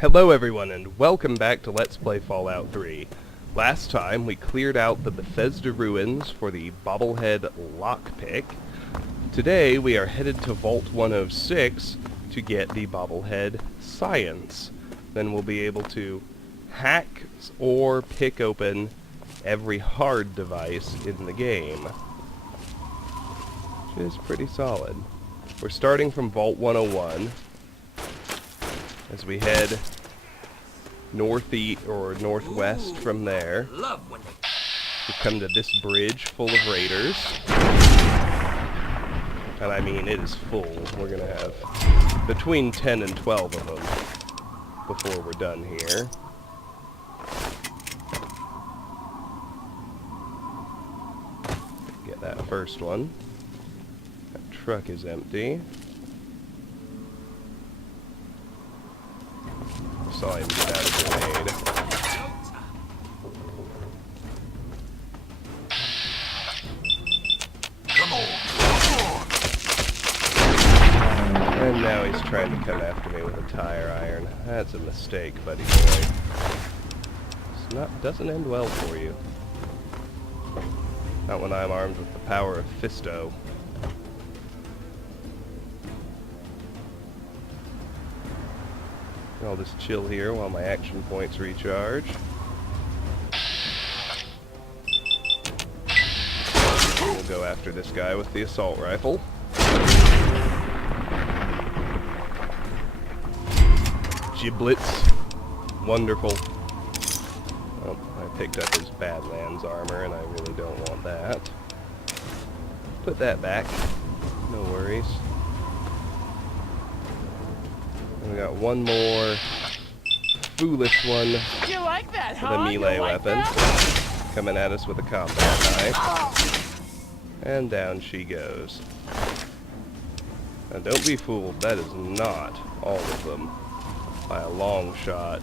Hello everyone, and welcome back to Let's Play Fallout 3. Last time we cleared out the Bethesda ruins for the Bobblehead lockpick. Today we are headed to Vault 106 to get the Bobblehead science. Then we'll be able to hack or pick open every hard device in the game, which is pretty solid. We're starting from Vault 101. As we head northeast or northwest from there, we come to this bridge full of raiders. And I mean, it is full. We're going to have between 10 and 12 of them before we're done here. Get that first one. That truck is empty. Saw him get out a grenade. And now he's trying to come after me with a tire iron. That's a mistake, buddy boy. Doesn't end well for you. Not when I'm armed with the power of Fisto. I'll just chill here while my action points recharge. We'll go after this guy with the assault rifle. Giblets. Wonderful. Oh, I picked up his Badlands armor and I really don't want that. Put that back. No worries. We got one more foolish one with a melee weapon coming at us with a combat knife. And down she goes. Now don't be fooled, that is not all of them by a long shot.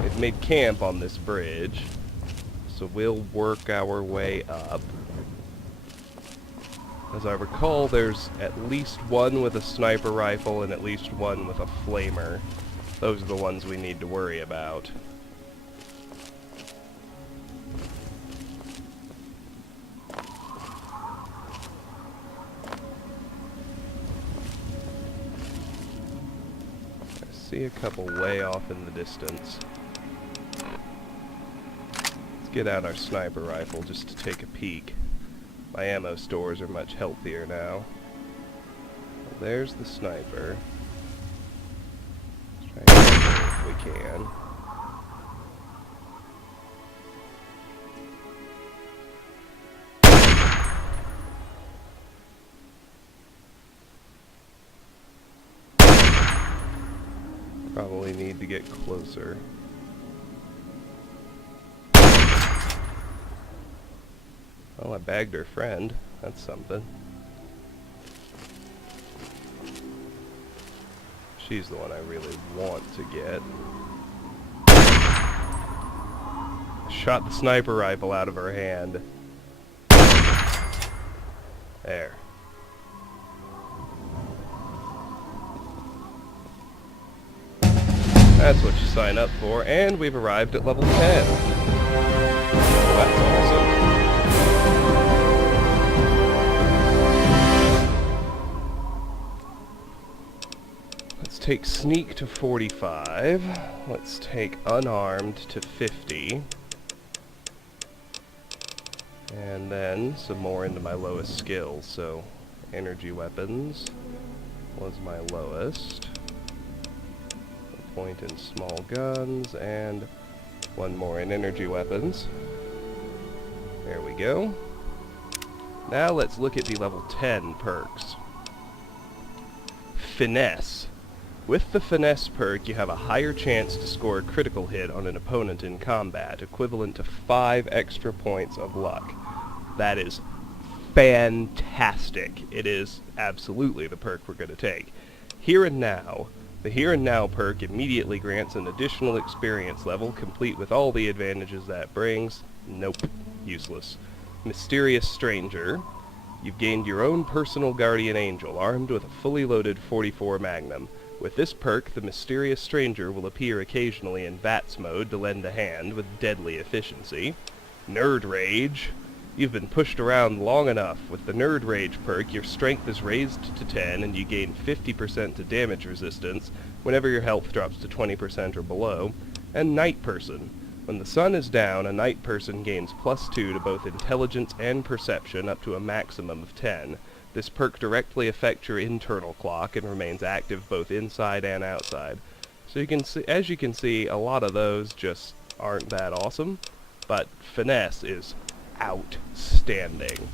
They've made camp on this bridge, so we'll work our way up. As I recall, there's at least one with a sniper rifle and at least one with a flamer. Those are the ones we need to worry about. I see a couple way off in the distance. Let's get out our sniper rifle just to take a peek. My ammo stores are much healthier now. Well, there's the sniper. Let's try and get it if we can. Probably need to get closer. Well, I bagged her friend. That's something. She's the one I really want to get. I shot the sniper rifle out of her hand. There. That's what you sign up for, and we've arrived at level 10. That's awesome. Take sneak to 45. Let's take unarmed to 50. And then some more into my lowest skill. So energy weapons was my lowest. A point in small guns and one more in energy weapons. There we go. Now let's look at the level 10 perks. Finesse. With the Finesse perk, you have a higher chance to score a critical hit on an opponent in combat, equivalent to 5 extra points of luck. That is fantastic. It is absolutely the perk we're going to take. Here and Now. The Here and Now perk immediately grants an additional experience level, complete with all the advantages that brings. Nope. Useless. Mysterious Stranger. You've gained your own personal guardian angel, armed with a fully loaded .44 Magnum. With this perk, the mysterious stranger will appear occasionally in VATS mode to lend a hand with deadly efficiency. Nerd Rage. You've been pushed around long enough. With the Nerd Rage perk, your strength is raised to 10 and you gain 50% to damage resistance whenever your health drops to 20% or below. And Night Person. When the sun is down, a night person gains +2 to both intelligence and perception up to a maximum of 10. This perk directly affects your internal clock and remains active both inside and outside. So you can see, as you can see, a lot of those just aren't that awesome, but Finesse is outstanding.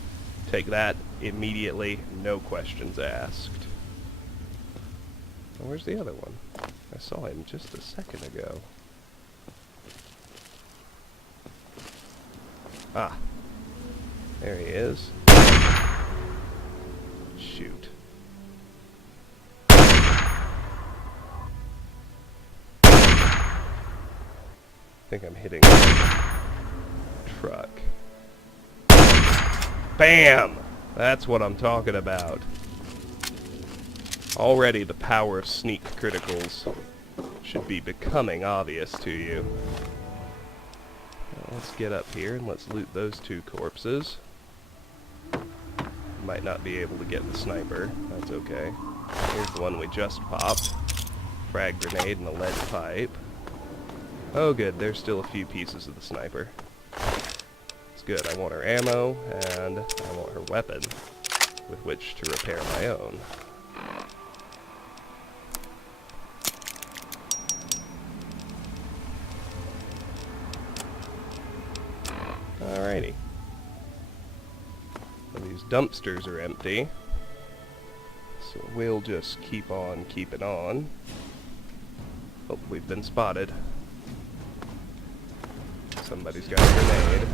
Take that immediately, no questions asked. Oh, where's the other one? I saw him just a second ago. Ah, there he is. Shoot. I think I'm hitting the truck. Bam! That's what I'm talking about. Already the power of sneak criticals should be becoming obvious to you. Now let's get up here and let's loot those two corpses. Might not be able to get the sniper. That's okay. Here's the one we just popped. Frag grenade and a lead pipe. Oh good, there's still a few pieces of the sniper. It's good. I want her ammo, and I want her weapon with which to repair my own. Alrighty. Well, these dumpsters are empty, so we'll just keep on keeping on. Oh, we've been spotted. Somebody's got a grenade.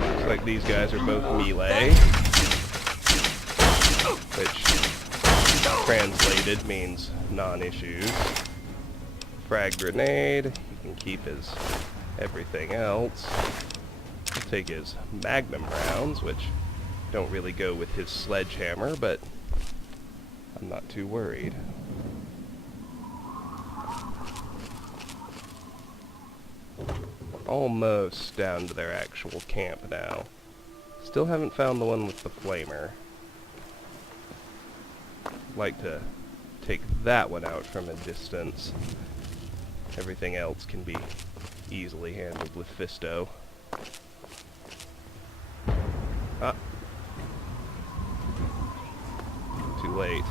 Looks like these guys are both melee, which translated means non-issues. Frag grenade, he can keep his everything else. I'll take his magnum rounds, which don't really go with his sledgehammer, but I'm not too worried. Almost down to their actual camp now. Still haven't found the one with the flamer. I'd like to take that one out from a distance. Everything else can be easily handled with Fisto. Ah. Too late.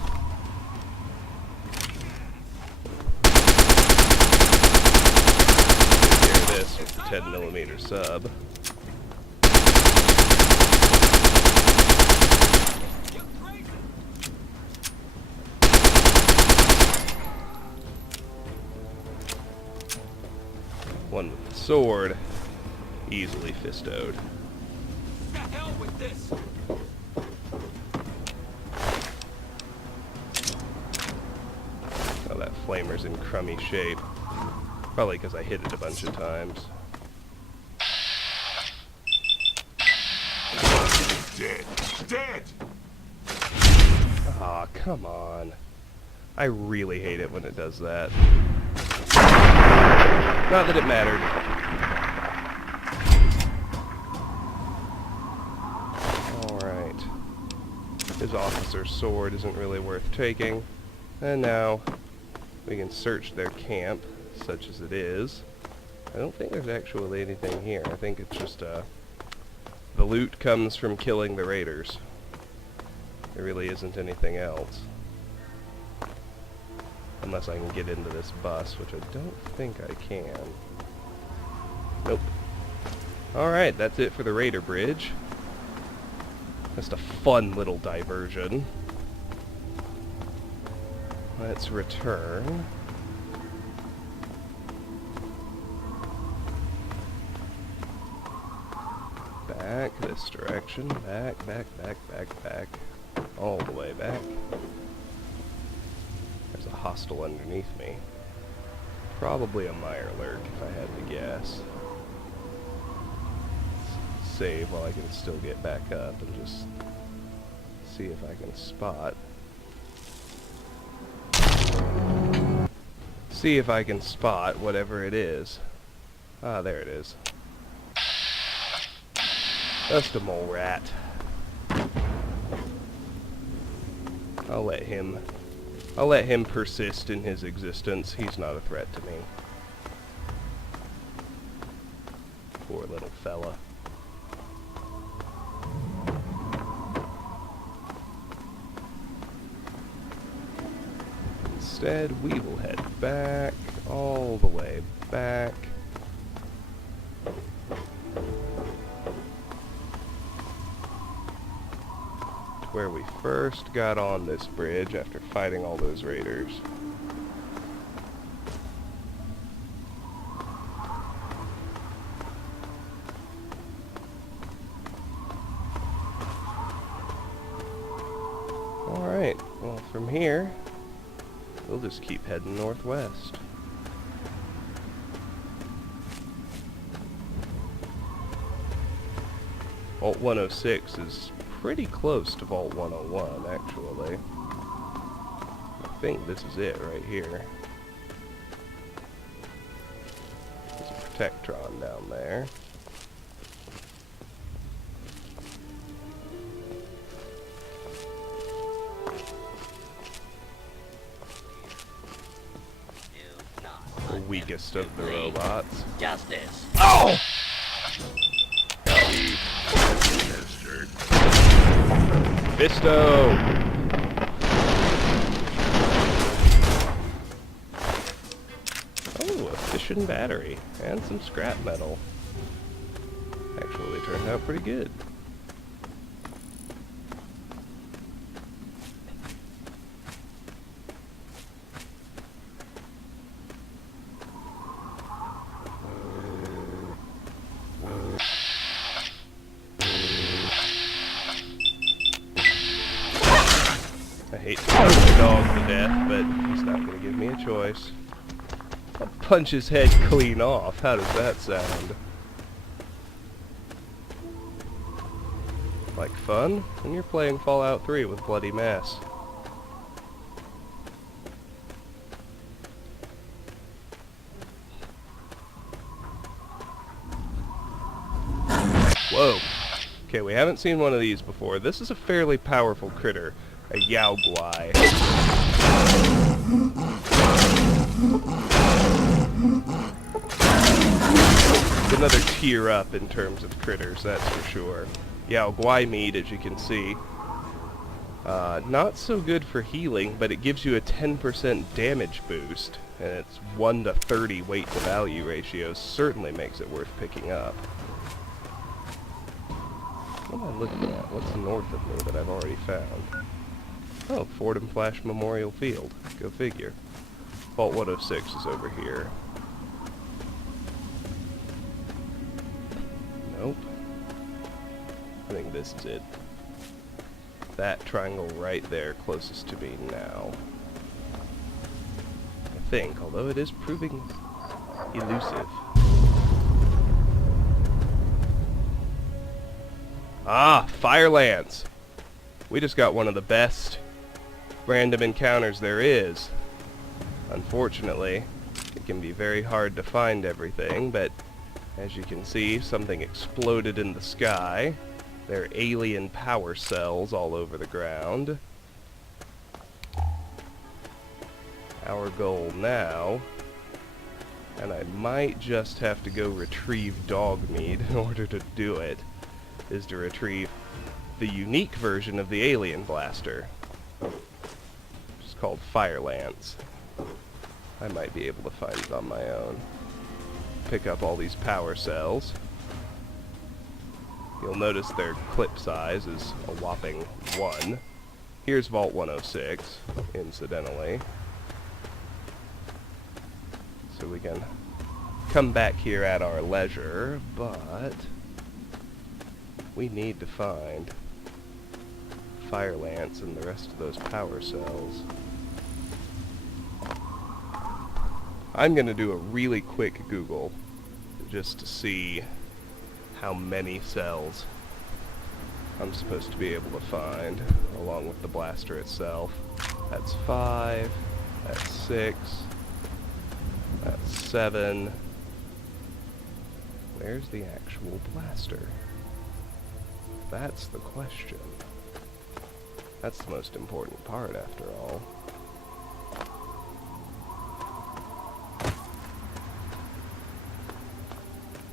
Take care of this with the 10mm sub. One with the sword, easily Fistoed. The hell with this! Oh, that flamer's in crummy shape. Probably because I hit it a bunch of times. Dead! Dead! Aw, come on. I really hate it when it does that. Not that it mattered. Alright. His officer's sword isn't really worth taking. And now we can search their camp, such as it is. I don't think there's actually anything here. I think it's just, the loot comes from killing the raiders. There really isn't anything else. Unless I can get into this bus, which I don't think I can. Nope. Alright, that's it for the Raider Bridge. Just a fun little diversion. Let's return. Back this direction. Back. All the way back. There's a hostile underneath me. Probably a Mirelurk, if I had to guess. Let's save while I can still get back up and just see if I can spot. See if I can spot whatever it is. Ah, there it is. Just a mole rat. I'll let him persist in his existence. He's not a threat to me. Poor little fella. Instead, we will head back, all the way back. Where we first got on this bridge after fighting all those raiders. Alright, well from here, we'll just keep heading northwest. Vault 106 is pretty close to Vault 101, actually. I think this is it right here. There's a Protectron down there. The weakest of the robots. Justice. Oh! Fisto! Oh, a fission battery and some scrap metal. Actually turned out pretty good. I hate to punch the dog to death, but he's not going to give me a choice. I'll punch his head clean off. How does that sound? Like fun? When you're playing Fallout 3 with Bloody Mess. Whoa. Okay, we haven't seen one of these before. This is a fairly powerful critter. A Yaogwai. It's another tier up in terms of critters, that's for sure. Yaogwai meat, as you can see. Not so good for healing, but it gives you a 10% damage boost. And its 1 to 30 weight to value ratio certainly makes it worth picking up. What am I looking at? What's north of me that I've already found? Oh, Fordham Flash Memorial Field. Go figure. Vault 106 is over here. Nope. I think this is it. That triangle right there, closest to me now. I think, although it is proving elusive. Ah, Firelance! We just got one of the best random encounters there is. Unfortunately, it can be very hard to find everything, but as you can see, something exploded in the sky. There are alien power cells all over the ground. Our goal now, and I might just have to go retrieve dog meat in order to do it, is to retrieve the unique version of the alien blaster. It's called Firelance. I might be able to find it on my own. Pick up all these power cells. You'll notice their clip size is a whopping 1. Here's Vault 106, incidentally. So we can come back here at our leisure, but we need to find Firelance and the rest of those power cells. I'm going to do a really quick Google just to see how many cells I'm supposed to be able to find, along with the blaster itself. That's 5, that's 6, that's 7. Where's the actual blaster? That's the question. That's the most important part, after all.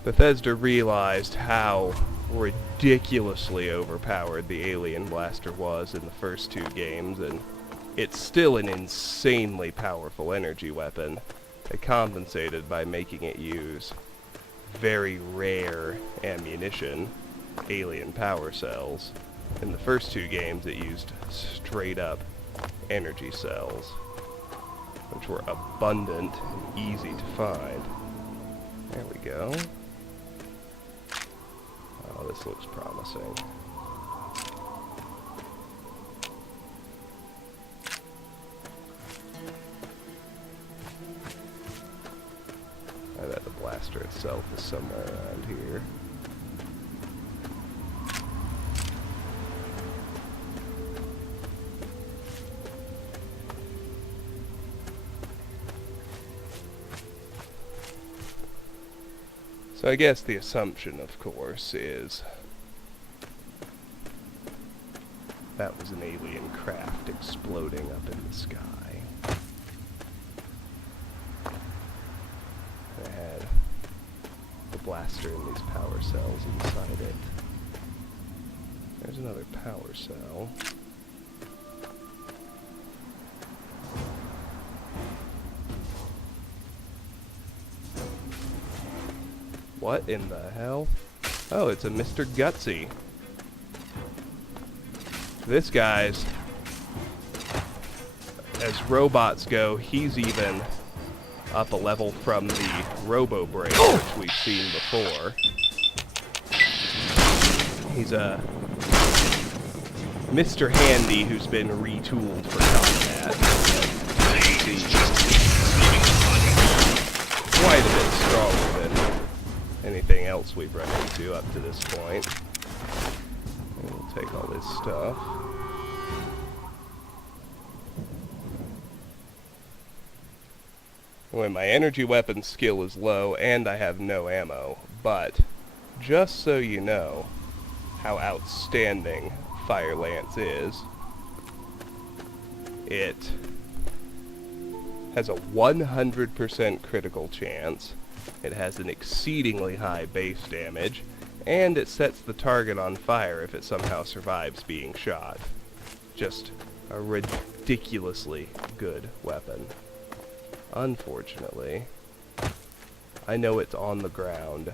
Bethesda realized how ridiculously overpowered the alien blaster was in the first 2 games, and it's still an insanely powerful energy weapon. They compensated by making it use very rare ammunition, alien power cells. In the first 2 games it used straight up energy cells, which were abundant and easy to find. There we go. Oh, this looks promising. I bet the blaster itself is somewhere around here. So I guess the assumption, of course, is that was an alien craft exploding up in the sky. It had the blaster and these power cells inside it. There's another power cell. What in the hell? Oh, it's a Mr. Gutsy. This guy's, as robots go, he's even up a level from the Robo-Brain, which we've seen before. He's a Mr. Handy who's been retooled for combat. He's quite a bit stronger than anything else we've run into up to this point. And we'll take all this stuff. Anyway, my energy weapon skill is low and I have no ammo, but just so you know how outstanding Firelance is, it has a 100% critical chance. It has an exceedingly high base damage, and it sets the target on fire if it somehow survives being shot. Just a ridiculously good weapon. Unfortunately, I know it's on the ground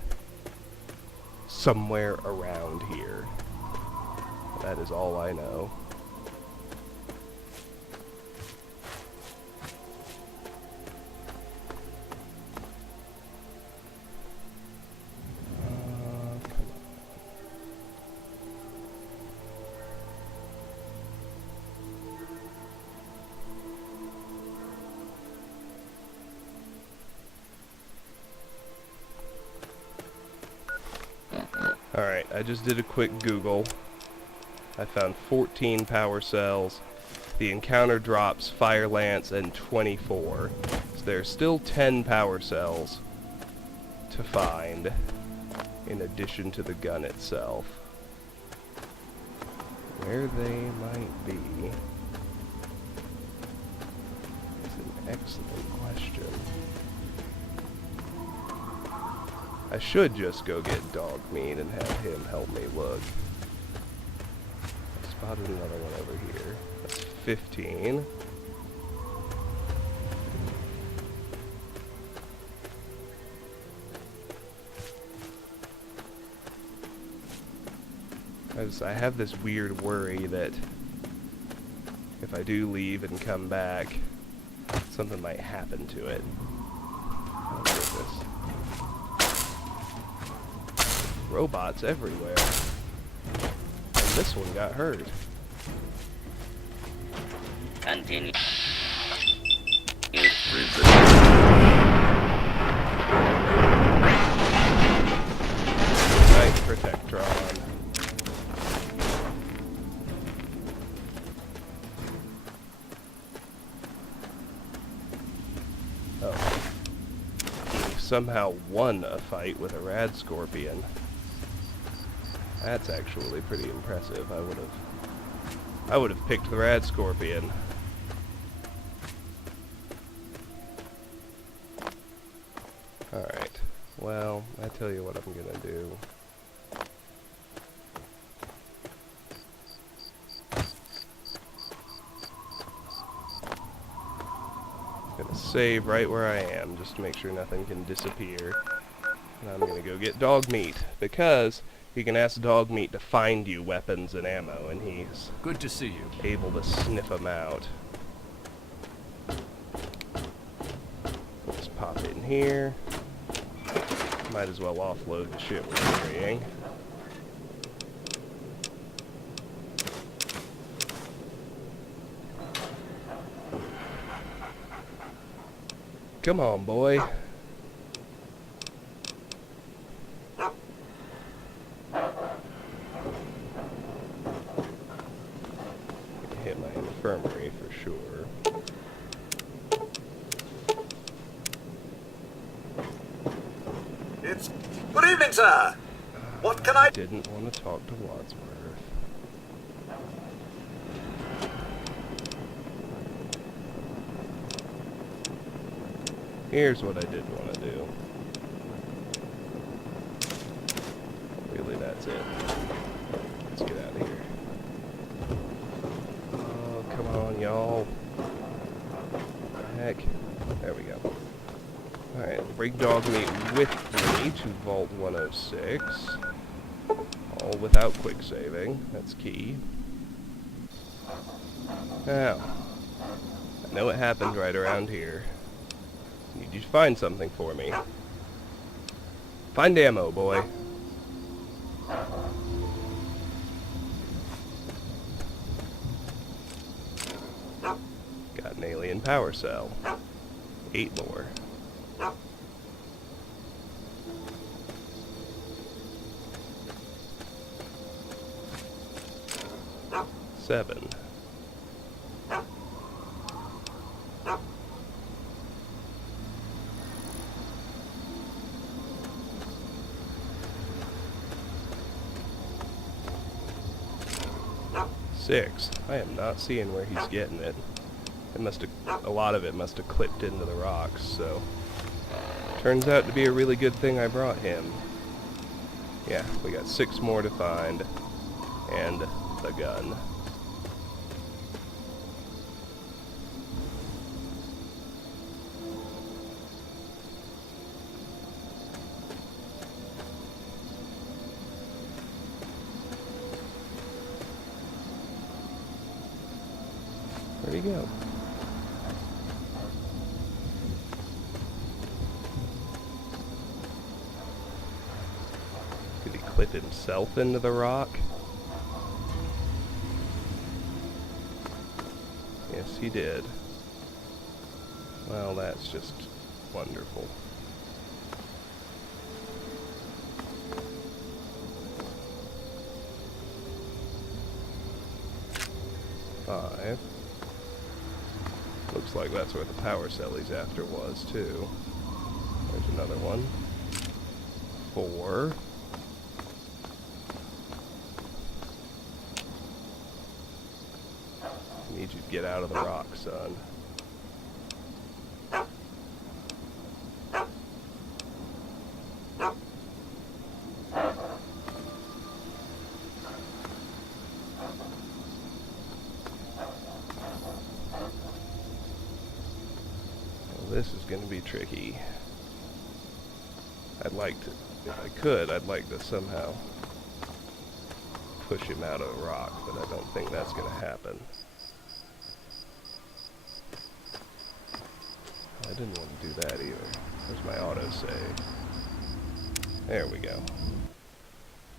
somewhere around here. That is all I know. Alright, I just did a quick Google. I found 14 power cells. The encounter drops Firelance and 24. So there's still 10 power cells to find, in addition to the gun itself. Where they might be is an excellent question. I should just go get dog meat and have him help me look. I spotted another one over here. That's 15. I have this weird worry that if I do leave and come back, something might happen to it. Oh goodness. Robots everywhere. And this one got hurt. Continue. somehow won a fight with a rad scorpion. That's actually pretty impressive. I would have picked the rad scorpion. Alright. Well, I tell you what I'm gonna do. I'm gonna save right where I am, just to make sure nothing can disappear. And I'm gonna go get dog meat, because you can ask dog meat to find you weapons and ammo, and he's Good to see you. able to sniff them out. Let's pop in here. Might as well offload the shit we're carrying. Come on, boy. Hit my infirmary for sure. It's... Good evening, sir. What can I... Didn't want to talk to Wadsworth. Here's what I did want to do. Really, that's it. Let's get out of here. Oh, come on, y'all. Heck. There we go. Alright, bring dog meat with me to Vault 106. All without quick saving. That's key. Now, I know it happened right around here. Need you to find something for me. Find ammo, boy. Got an alien power cell. 8 more. Seven. Six. I am not seeing where he's getting it. It must have, a lot of it must have clipped into the rocks, so turns out to be a really good thing I brought him. Yeah, we got 6 more to find, and the gun. Where'd he go? Did he clip himself into the rock? Yes, he did. Well, that's just wonderful. Five. Looks like that's where the power cell he's after was, too. There's another one. 4. I need you to get out of the rock, son. This is going to be tricky. I'd like to, if I could, I'd like to somehow push him out of the rock, but I don't think that's going to happen. I didn't want to do that either. Where's my autosave? There we go.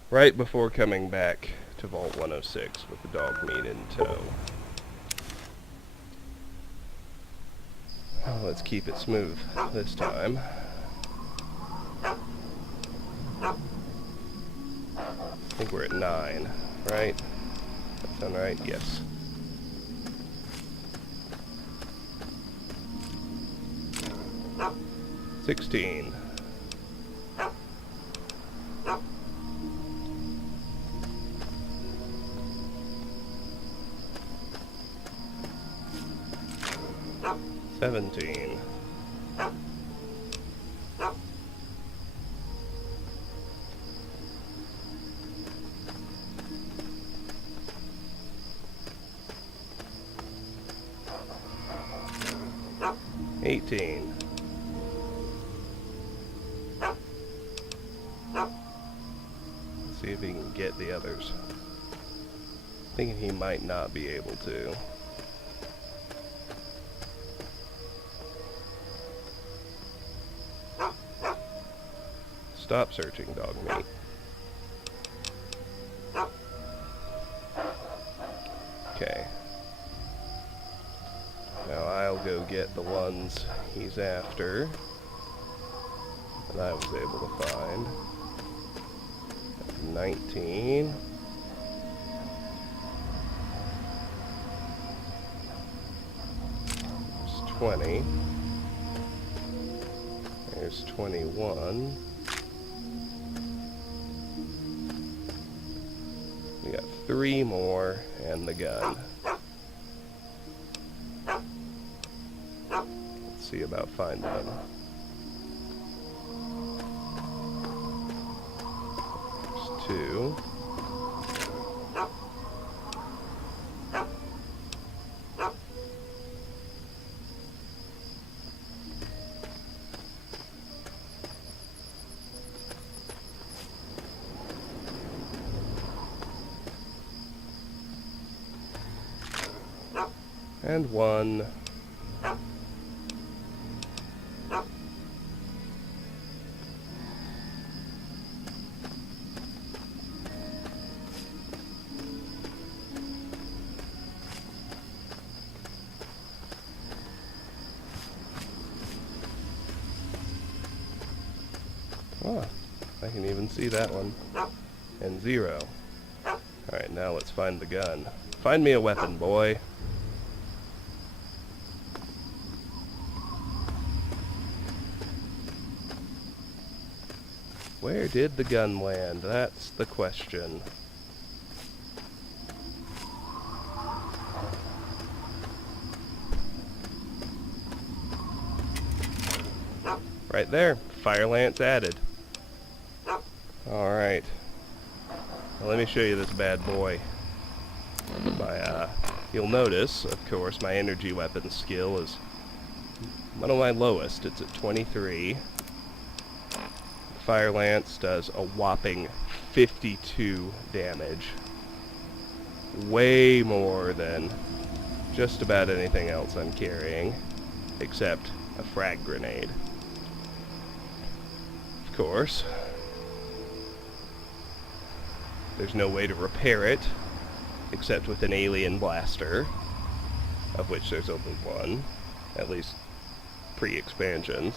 Right before coming back to Vault 106 with the dog meat in tow. Well, let's keep it smooth this time. I think we're at 9, right? That sound right? Yes. $16. 17. $18. Let's see if he can get the others. Thinking he might not be able to. Stop searching, dog meat. Okay. Now I'll go get the ones he's after that I was able to find. That's 19. There's 20. There's 21. We got 3 more and the gun. Let's see about finding them. There's 2. And 1. Oh, I can even see that one. And 0. Alright, now let's find the gun. Find me a weapon, boy. Where did the gun land? That's the question. Right there. Firelance added. Alright. Now let me show you this bad boy. You'll notice, of course, my energy weapon skill is one of my lowest. It's at 23. Firelance does a whopping 52 damage. Way more than just about anything else I'm carrying, except a frag grenade. Of course, there's no way to repair it, except with an alien blaster, of which there's only one, at least pre-expansions.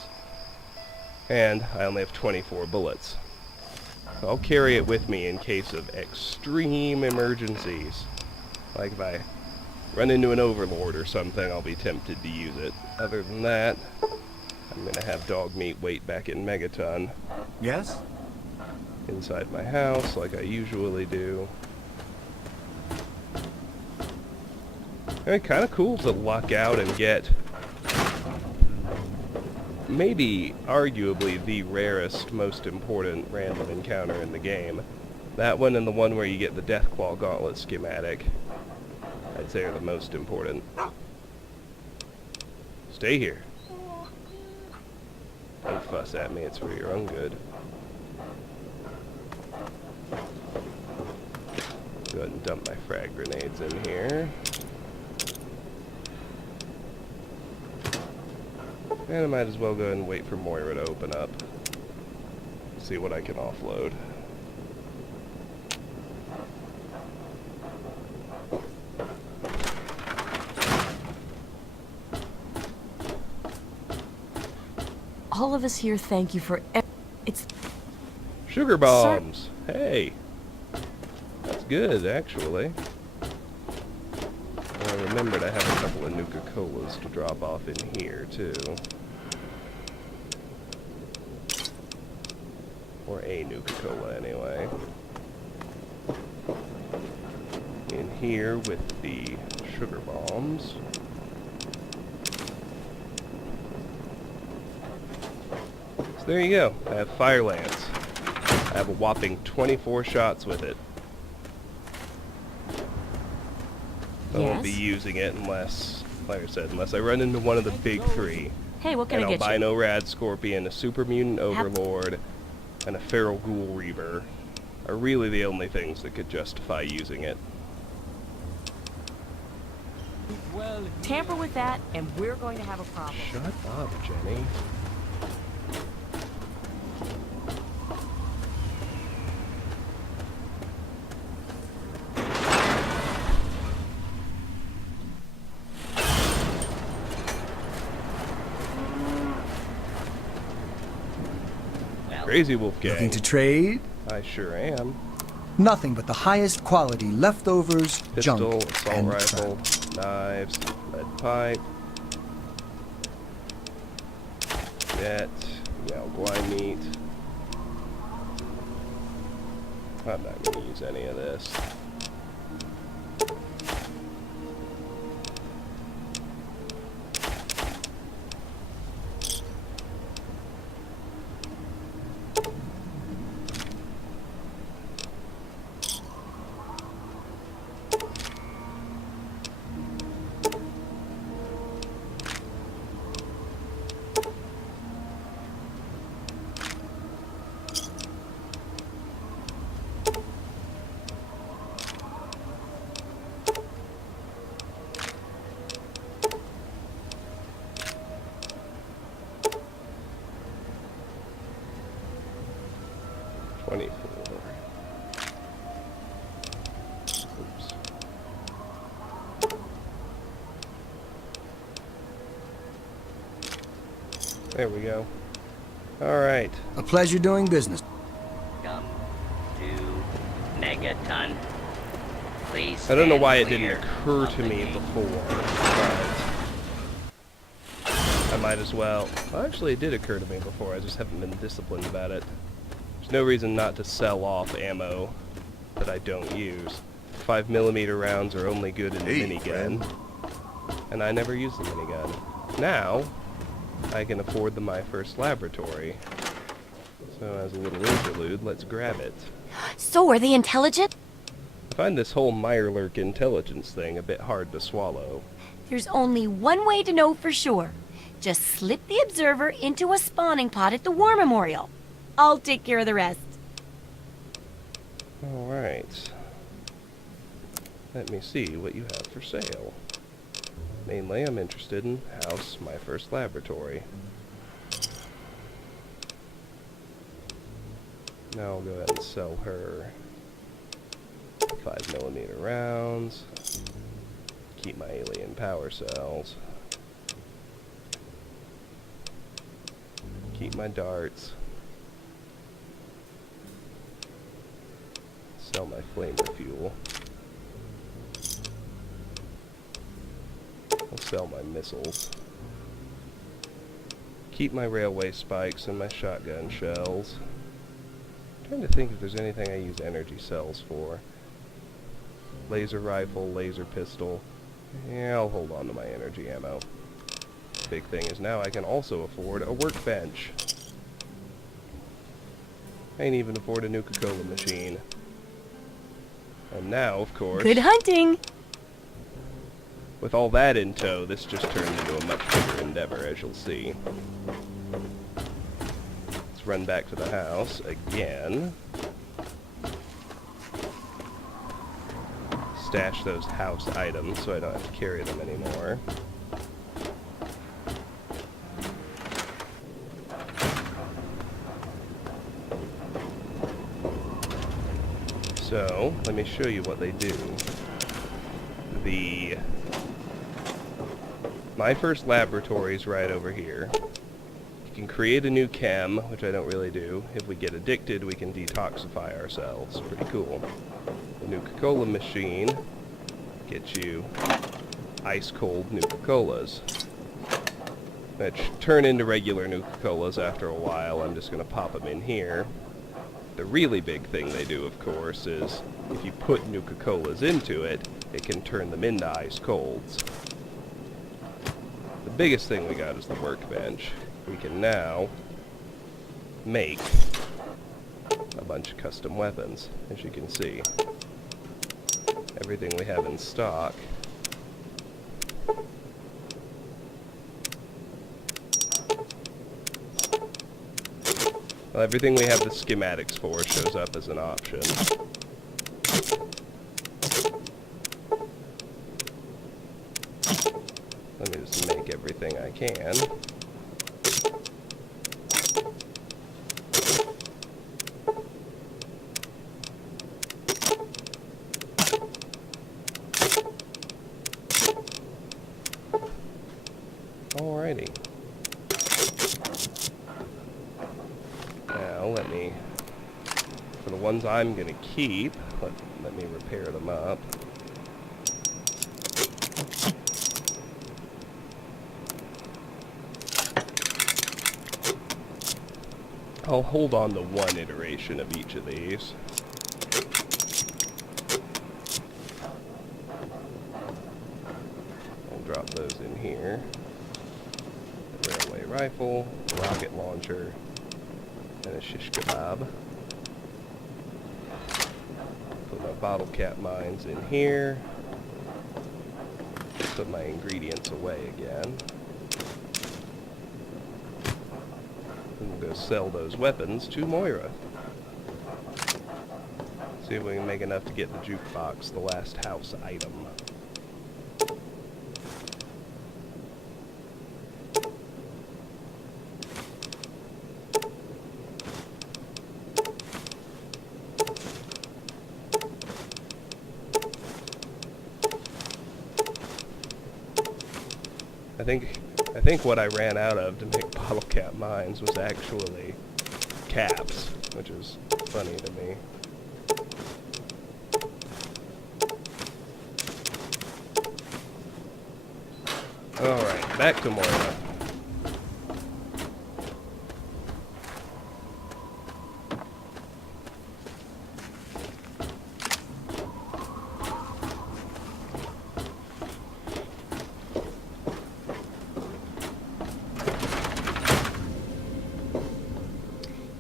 And I only have 24 bullets. I'll carry it with me in case of extreme emergencies. Like if I run into an overlord or something, I'll be tempted to use it. Other than that, I'm gonna have dog meat wait back in Megaton. Yes? Inside my house, like I usually do. And kind of cool to luck out and get maybe arguably the rarest, most important random encounter in the game. That one and the one where you get the Deathclaw Gauntlet schematic, I'd say, are the most important. Stay here. Don't fuss at me, it's for your own good. Go ahead and dump my frag grenades in here. And I might as well go ahead and wait for Moira to open up. See what I can offload. All of us here thank you for it's... Sugar bombs! Hey! That's good, actually. I remembered I have a couple of Nuka-Colas to drop off in here, too. Or a Nuka-Cola, anyway. In here with the sugar bombs. there you go. I have Firelance. I have a whopping 24 shots with it. I won't be Yes? using it unless, like I said, unless I run into one of the big three. Hey, what can An I get you? albino rad scorpion, a super mutant overlord, and a feral ghoul reaver are really the only things that could justify using it. Well, Tamper with that, and we're going to have a problem. Shut up, Jenny. Crazy Wolf Gang. Looking to trade? I sure am. Nothing but the highest quality leftovers, Pistol, junk, assault and rifle, trash. knives, lead pipe, jet, Yao meat. I'm not going to use any of this. Oops. There we go. Alright. A pleasure doing business. Come to Megaton. Please. I don't know why it stand didn't clear occur to of the me gate. before, but I might as well. Well, actually, it did occur to me before. I just haven't been disciplined about it. There's no reason not to sell off ammo that I don't use. 5mm rounds are only good in minigun, and I never use the minigun. Now, I can afford my first laboratory. So as a little interlude, let's grab it. So, are they intelligent? I find this whole Mirelurk intelligence thing a bit hard to swallow. There's only one way to know for sure. Just slip the observer into a spawning pod at the War Memorial. I'll take care of the rest. Alright. Let me see what you have for sale. Mainly, I'm interested in house my first laboratory. Now I'll go ahead and sell her 5mm rounds. Keep my alien power cells. Keep my darts. Sell my flamer fuel. I'll sell my missiles. Keep my railway spikes and my shotgun shells. I'm trying to think if there's anything I use energy cells for. Laser rifle, laser pistol. Yeah, I'll hold on to my energy ammo. Big thing is now I can also afford a workbench. I ain't even afford a Nuka-Cola machine. And now, of course, Good hunting! with all that in tow, this just turned into a much bigger endeavor, as you'll see. Let's run back to the house again. Stash those house items so I don't have to carry them anymore. So, let me show you what they do. My first laboratory is right over here. You can create a new chem, which I don't really do. If we get addicted, we can detoxify ourselves. Pretty cool. The Nuka-Cola machine gets you ice-cold Nuka-Colas, which turn into regular Nuka-Colas after a while. I'm just going to pop them in here. The really big thing they do, of course, is if you put Nuka-Colas into it, it can turn them into ice-colds. The biggest thing we got is the workbench. We can now make a bunch of custom weapons, as you can see. Everything we have in stock. Well, everything we have the schematics for shows up as an option. Let me just make everything I can. Alrighty. Now let me, for the ones I'm gonna keep, let me repair them up. I'll hold on to one iteration of each of these. I'll drop those in here. The railway rifle, the rocket launcher, and a shish kebab. Put my bottle cap mines in here. Put my ingredients away again. And we'll go sell those weapons to Moira. See if we can make enough to get the jukebox, the last house item. I think what I ran out of to make bottle cap mines was actually caps, which is funny to me. Alright, back to Moira.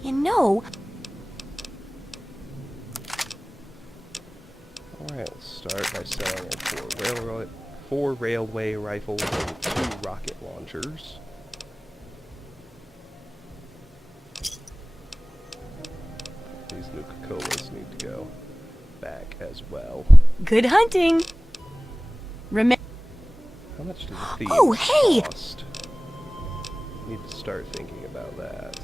You know... Alright, let's start by selling our four railway rifles and 2 rocket launchers. These Nuka-Colas need to go back as well. Good hunting! Remember... How much does the theme Oh, hey! cost? Need to start thinking about that.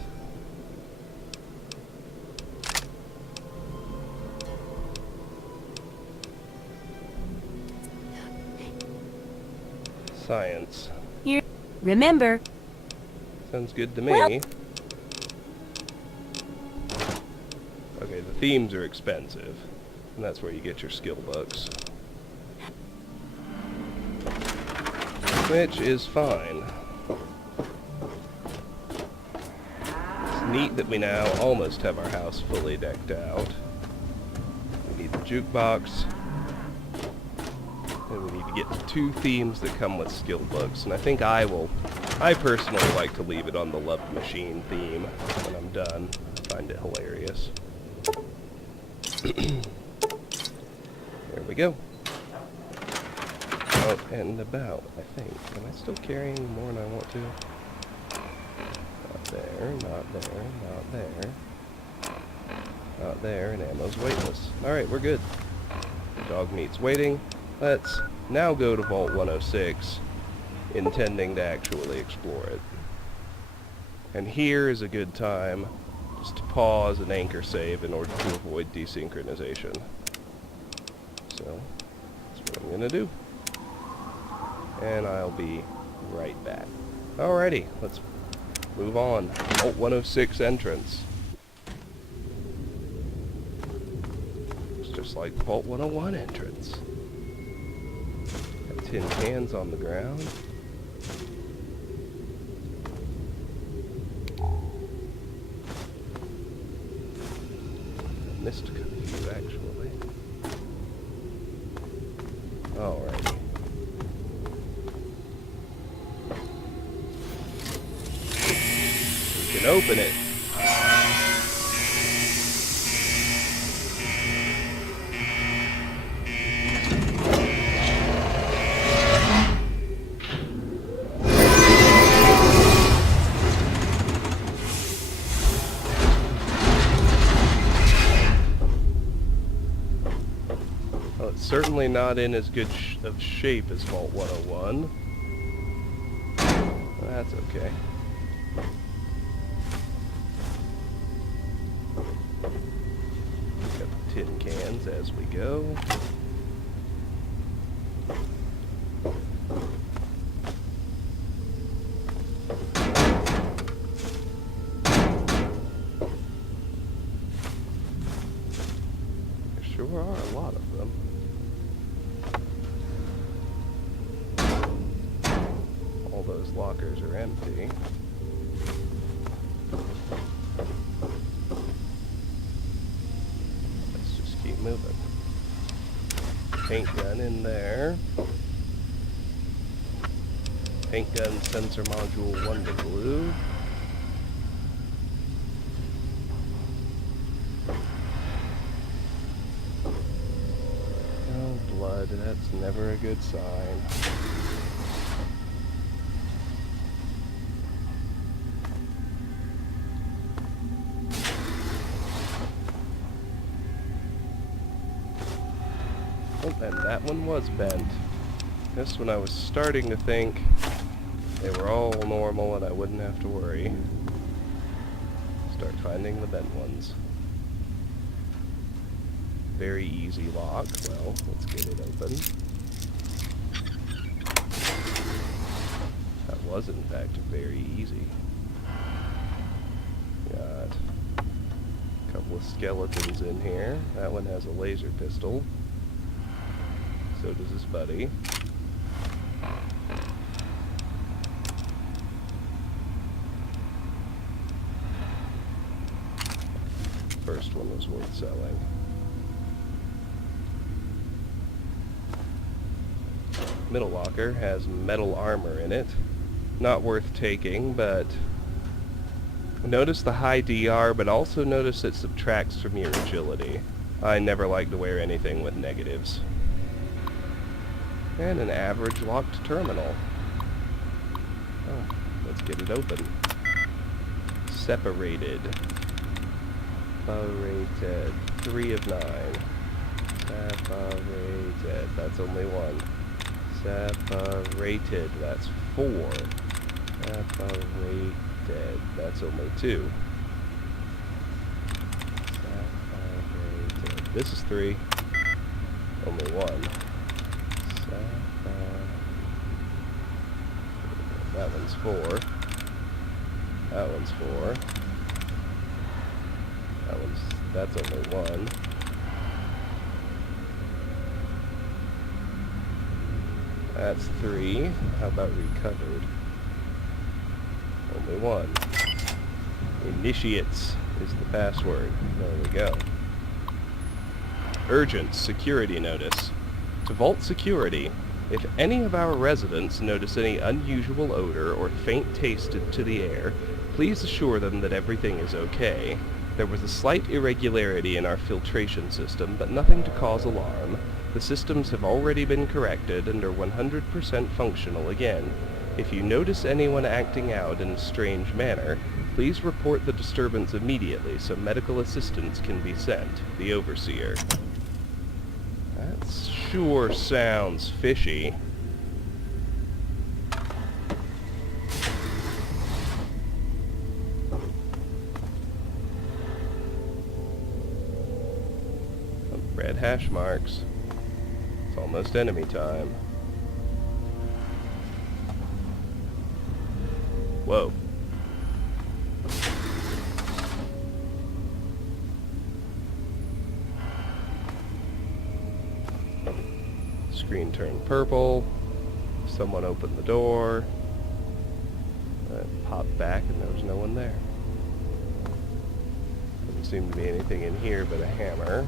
Science. Here. Remember... Sounds good to me. Well- Okay, the themes are expensive, and that's where you get your skill books. Which is fine. It's neat that we now almost have our house fully decked out. We need the jukebox. And we need to get the 2 themes that come with skill books. And I think I personally like to leave it on the Love Machine theme when I'm done. I find it hilarious. There we go. Out and about, I think. Am I still carrying more than I want to? Not there, not there, not there. Not there, and ammo's weightless. Alright, we're good. Dog meat's waiting. Let's now go to Vault 106, intending to actually explore it. And here is a good time just to pause and anchor save in order to avoid desynchronization. So, that's what I'm gonna do. And I'll be right back. Alrighty, let's move on. Vault 106 entrance. It's just like the Vault 101 entrance. Got tin cans on the ground. Missed a few, actually. Alrighty. We can open it. It's certainly not in as good of shape as Vault 101. That's okay. Got the tin cans as we go. There sure are a lot of them. All those lockers are empty. Let's just keep moving. Paint gun in there. Paint gun sensor module 1 to glue. Oh, blood, that's never a good sign. Oh, and that one was bent. This one I was starting to think they were all normal and I wouldn't have to worry. Start finding the bent ones. Very easy lock. Well, let's get it open. That was in fact very easy. Got a couple of skeletons in here. That one has a laser pistol. So does his buddy. First one was worth selling. Middle locker has metal armor in it. Not worth taking, but notice the high DR, but also notice it subtracts from your agility. I never like to wear anything with negatives. And an average locked terminal. Oh, let's get it open. Separated. Separated. 3 of 9. Separated. That's only 1. Separated. That's 4. Separated. That's only 2. Separated. This is 3. Only 1. That one's 4. That one's 4. That's only 1. That's 3. How about recovered? Only 1. Initiates is the password. There we go. Urgent security notice. To Vault Security, if any of our residents notice any unusual odor or faint taste to the air, please assure them that everything is okay. There was a slight irregularity in our filtration system, but nothing to cause alarm. The systems have already been corrected and are 100% functional again. If you notice anyone acting out in a strange manner, please report the disturbance immediately so medical assistance can be sent. The Overseer. That sure sounds fishy. Red hash marks. It's almost enemy time. Whoa. Screen turned purple. Someone opened the door. It popped back and there was no one there. Doesn't seem to be anything in here but a hammer.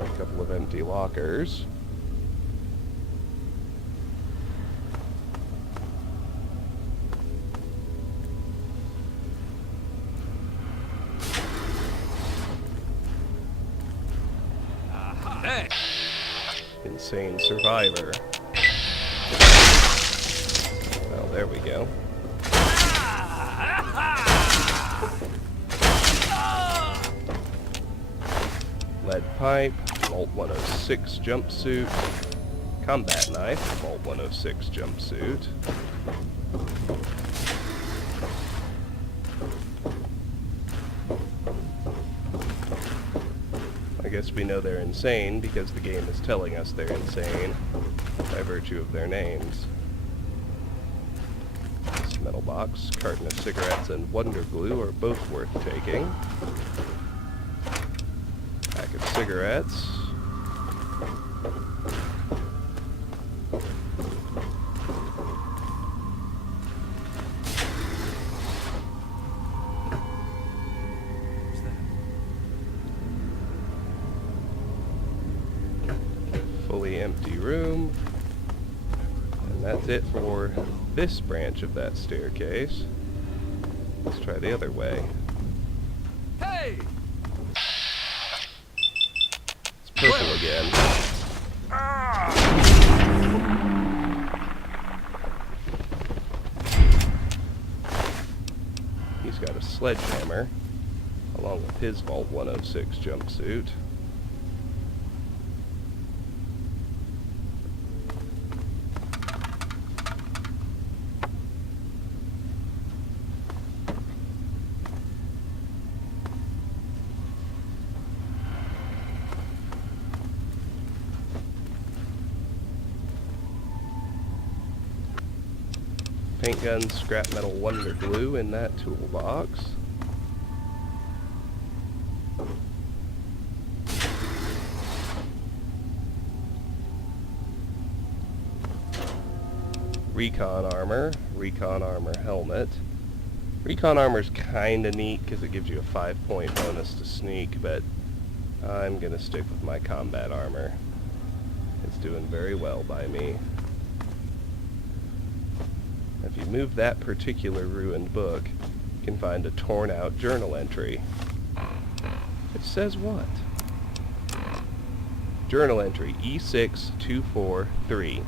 A couple of empty lockers. Hey! Insane survivor. Well, there we go. Lead pipe. Vault 106 jumpsuit. Combat knife, Vault 106 jumpsuit. I guess we know they're insane because the game is telling us they're insane by virtue of their names. This metal box, carton of cigarettes, and Wonder Glue are both worth taking. Pack of cigarettes. Fully empty room. And that's it for this branch of that staircase. Let's try the other way. Hey! It's purple again. He's got a sledgehammer, along with his Vault 106 jumpsuit. Paint gun, scrap metal, Wonder Glue in that toolbox. Recon armor helmet. Recon armor's kinda neat because it gives you a 5-point bonus to sneak, but I'm gonna stick with my combat armor. It's doing very well by me. If you move that particular ruined book, you can find a torn out journal entry. It says what? Journal entry E6243.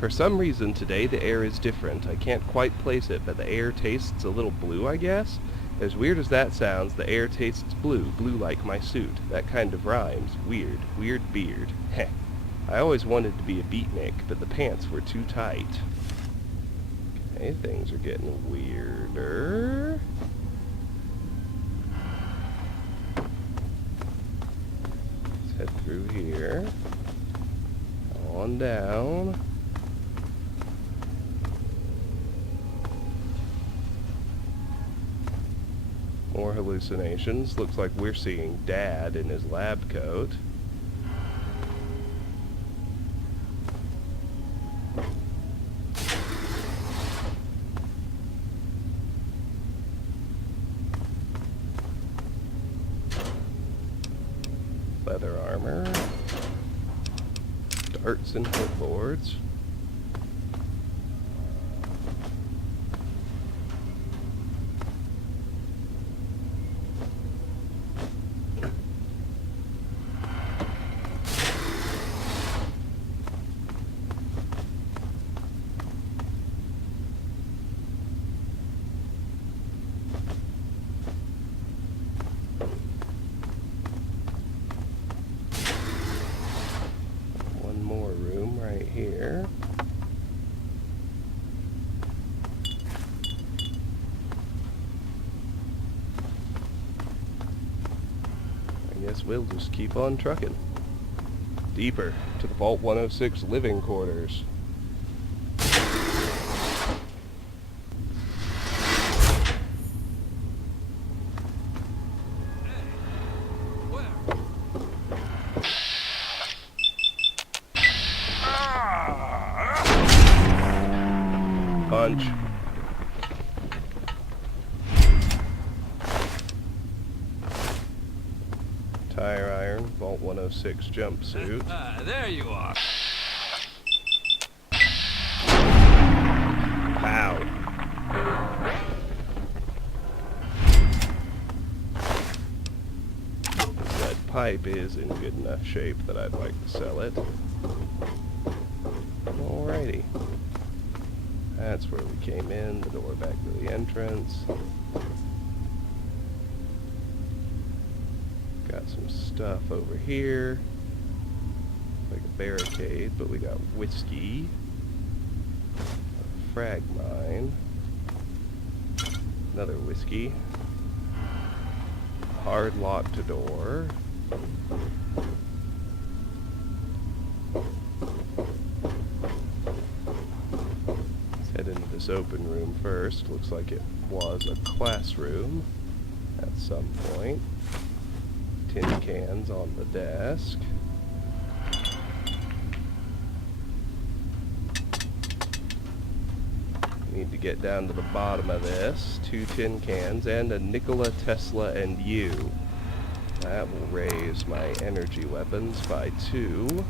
For some reason today the air is different. I can't quite place it, but the air tastes a little blue, I guess. As weird as that sounds, the air tastes blue, blue like my suit. That kind of rhymes. Weird. Weird beard. Heh. I always wanted to be a beatnik, but the pants were too tight. Okay, things are getting weirder. Let's head through here. On down. More hallucinations. Looks like we're seeing Dad in his lab coat. Leather armor. Darts and footboards. Here. I guess we'll just keep on trucking. Deeper to the Vault 106 living quarters. Punch. Tire iron, Vault 106 jumpsuit. There you are. Pow. This lead pipe is in good enough shape that I'd like to sell it. Alrighty. That's where we came in, the door back to the entrance. Got some stuff over here. like a barricade, but we got whiskey, a frag mine, another whiskey, hard locked door, let's head into this open room first. Looks like it was a classroom at some point. Tin cans on the desk. Need to get down to the bottom of this. 2 tin cans and a Nikola, Tesla, and you. That will raise my energy weapons by 2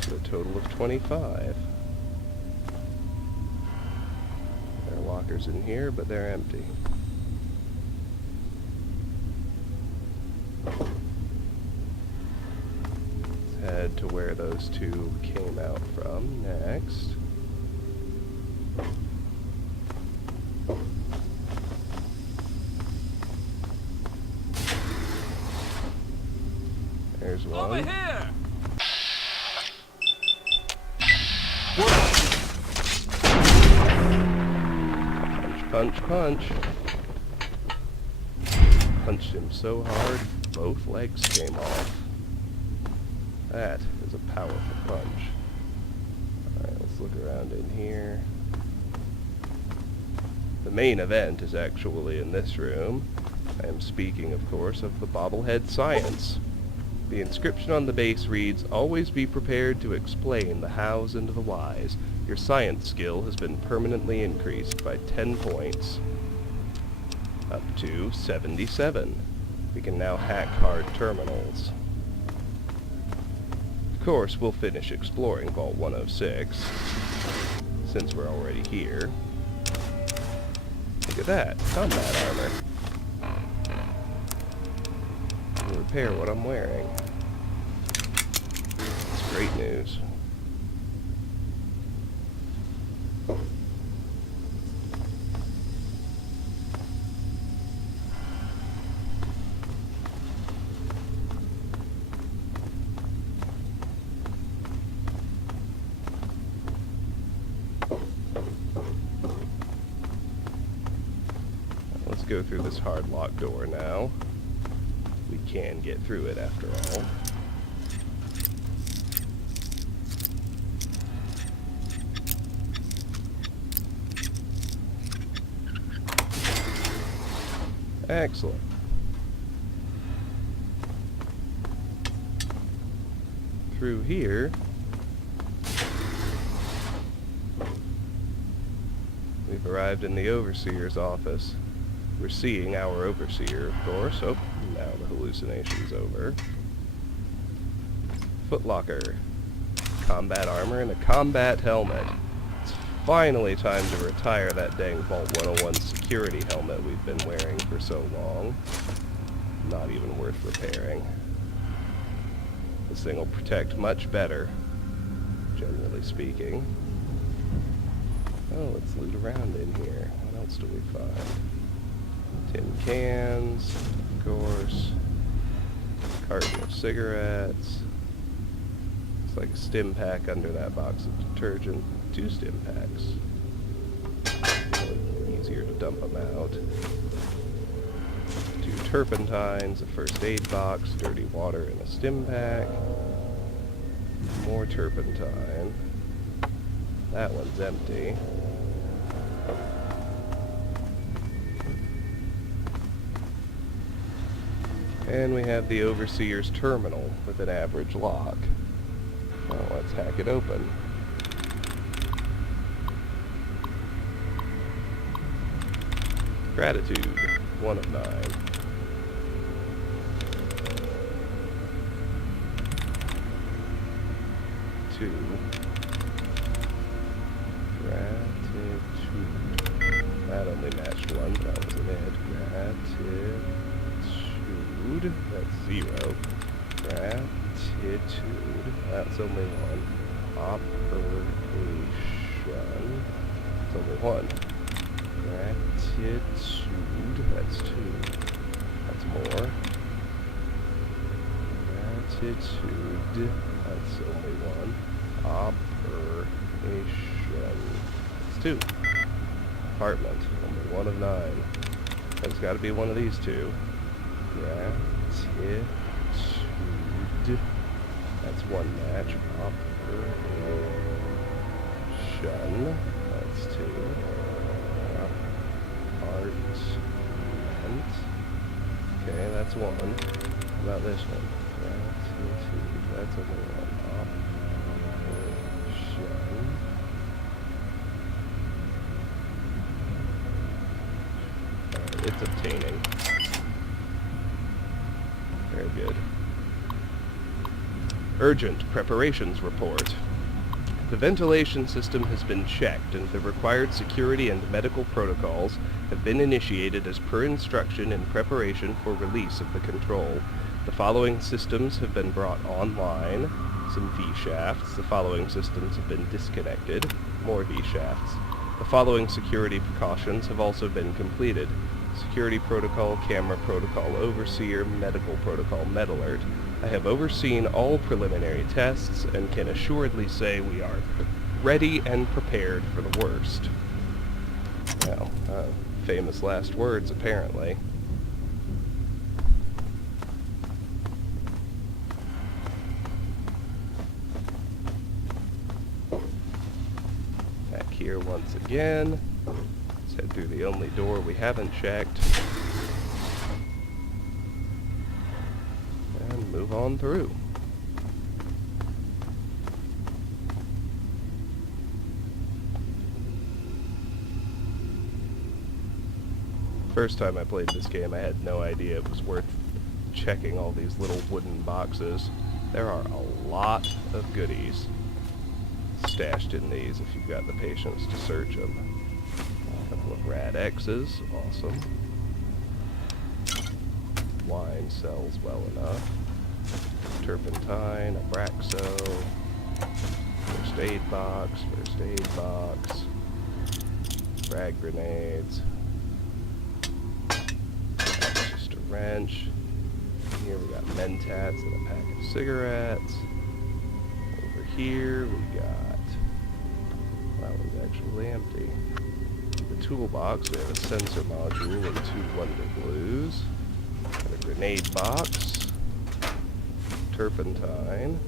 to a total of 25. There are lockers in here, but they're empty. Let's head to where those 2 came out from next. There's one. Over here! Punch, punch, punch. Punched him so hard, both legs came off. That is a powerful punch. Alright, let's look around in here. The main event is actually in this room. I am speaking, of course, of the Bobblehead science. The inscription on the base reads, "Always be prepared to explain the hows and the whys. Your science skill has been permanently increased by 10 points. Up to 77. We can now hack hard terminals." Of course, we'll finish exploring Vault 106, since we're already here. Look at that, combat armor. Can repair what I'm wearing. It's great news. Let's go through this hard lock door now. We can get through it after all. Excellent. Through here, we've arrived in the Overseer's office. We're seeing our Overseer, of course. Oh, now the hallucination's over. Footlocker, combat armor, and a combat helmet. It's finally time to retire that dang Vault 101 security helmet we've been wearing for so long. Not even worth repairing. This thing will protect much better, generally speaking. Oh, let's loot around in here. What else do we find? Tin cans, of course. Carton of cigarettes. Looks like a stim pack under that box of detergent. 2 stim packs. Probably easier to dump them out. 2 turpentines, a first aid box, dirty water in a stim pack. More turpentine. That one's empty. And we have the Overseer's terminal with an average lock. Well, let's hack it open. Gratitude, 1 of 9. Two. Gratitude. That only matched 1, but that wasn't it. Gratitude. That's 0. Gratitude. That's only 1. Operation. That's only 1. Gratitude. That's 2. That's more. Gratitude. Altitude. That's only one. Operation. It's 2. Apartment. Only 1 of 9. It's got to be one of these 2. Gratitude. That's 1 match. Operation. That's 2. Apartment. Okay, that's 1. How about this one? Gratitude. That's only 1. Operation. It's obtaining. Very good. Urgent preparations report. The ventilation system has been checked and the required security and medical protocols have been initiated as per instruction in preparation for release of the control. The following systems have been brought online. Some V-shafts. The following systems have been disconnected. More V-shafts. The following security precautions have also been completed. Security protocol, camera protocol, overseer, medical protocol, med alert. I have overseen all preliminary tests and can assuredly say we are ready and prepared for the worst. Well, famous last words, apparently. Back here once again. Let's head through the only door we haven't checked. And move on through. First time I played this game, I had no idea it was worth checking all these little wooden boxes. There are a lot of goodies stashed in these if you've got the patience to search them. A couple of rad X's, awesome. Wine sells well enough. Turpentine, Abraxo, first aid box, frag grenades. That's just a wrench. Here we got Mentats and a pack of cigarettes. Over here we got, that one's actually empty. The toolbox, we have a sensor module and 2 wonder glues. Got a grenade box. Turpentine.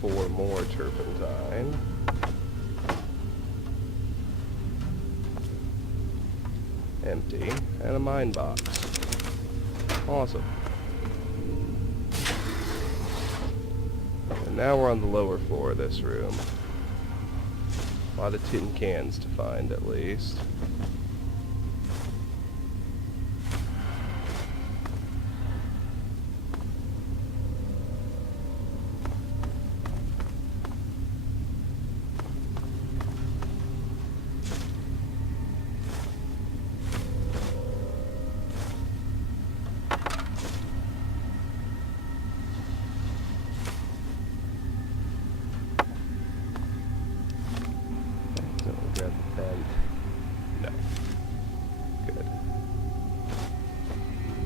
4 more turpentine. Empty. And a mine box. Awesome. And now we're on the lower floor of this room. A lot of tin cans to find, at least.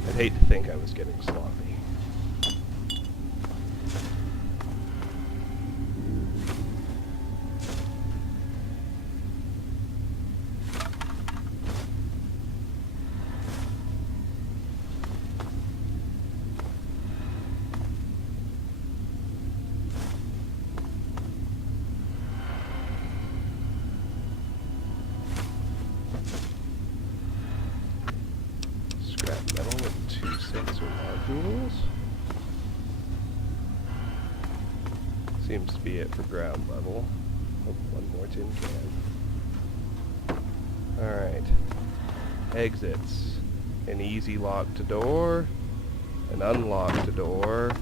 I'd hate to think I was getting sloppy. Metal with 2 sensor modules. Seems to be it for ground level. Oh, 1 more tin can. Alright. Exits. An easy locked door. An unlocked door.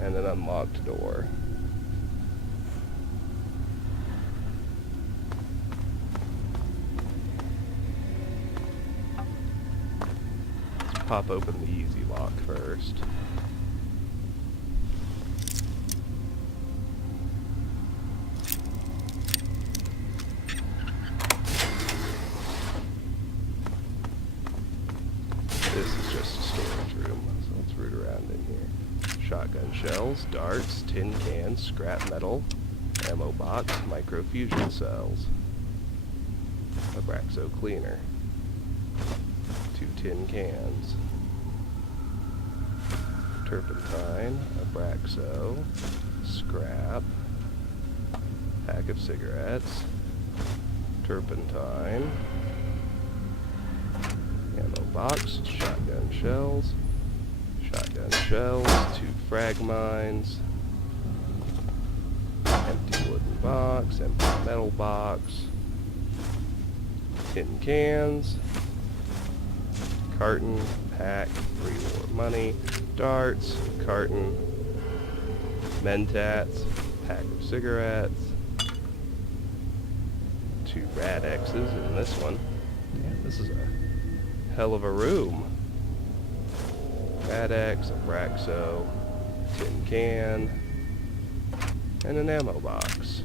And an unlocked door. Pop open the easy lock first. This is just a storage room, so let's shotgun shells, darts, tin cans, scrap metal, ammo box, microfusion cells, Abraxo cleaner, 2 tin cans, turpentine, Abraxo, scrap, pack of cigarettes, turpentine, ammo box, shotgun shells, 2 frag mines, empty wooden box, empty metal box, tin cans, carton, pack, pre-war money, darts, carton, mentats, pack of cigarettes, 2 rad X's in this one. Damn, this is a hell of a room. Rad X, Abraxo, tin can, and an ammo box.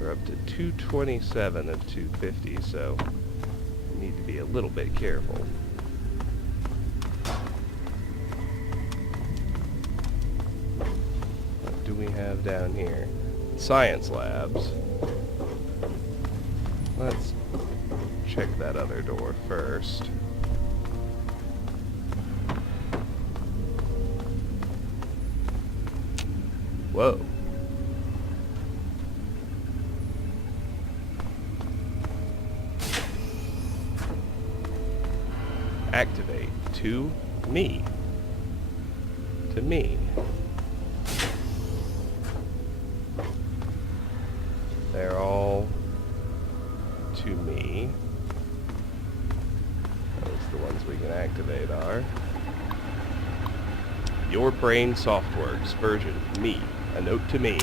We're up to 227 of 250, so we need to be a little bit careful. What do we have down here? Science labs. Let's check that other door first. Whoa. Activate to me. To me. They're all to me. Those the ones we can activate are. Your brain softworks version me. A note to me.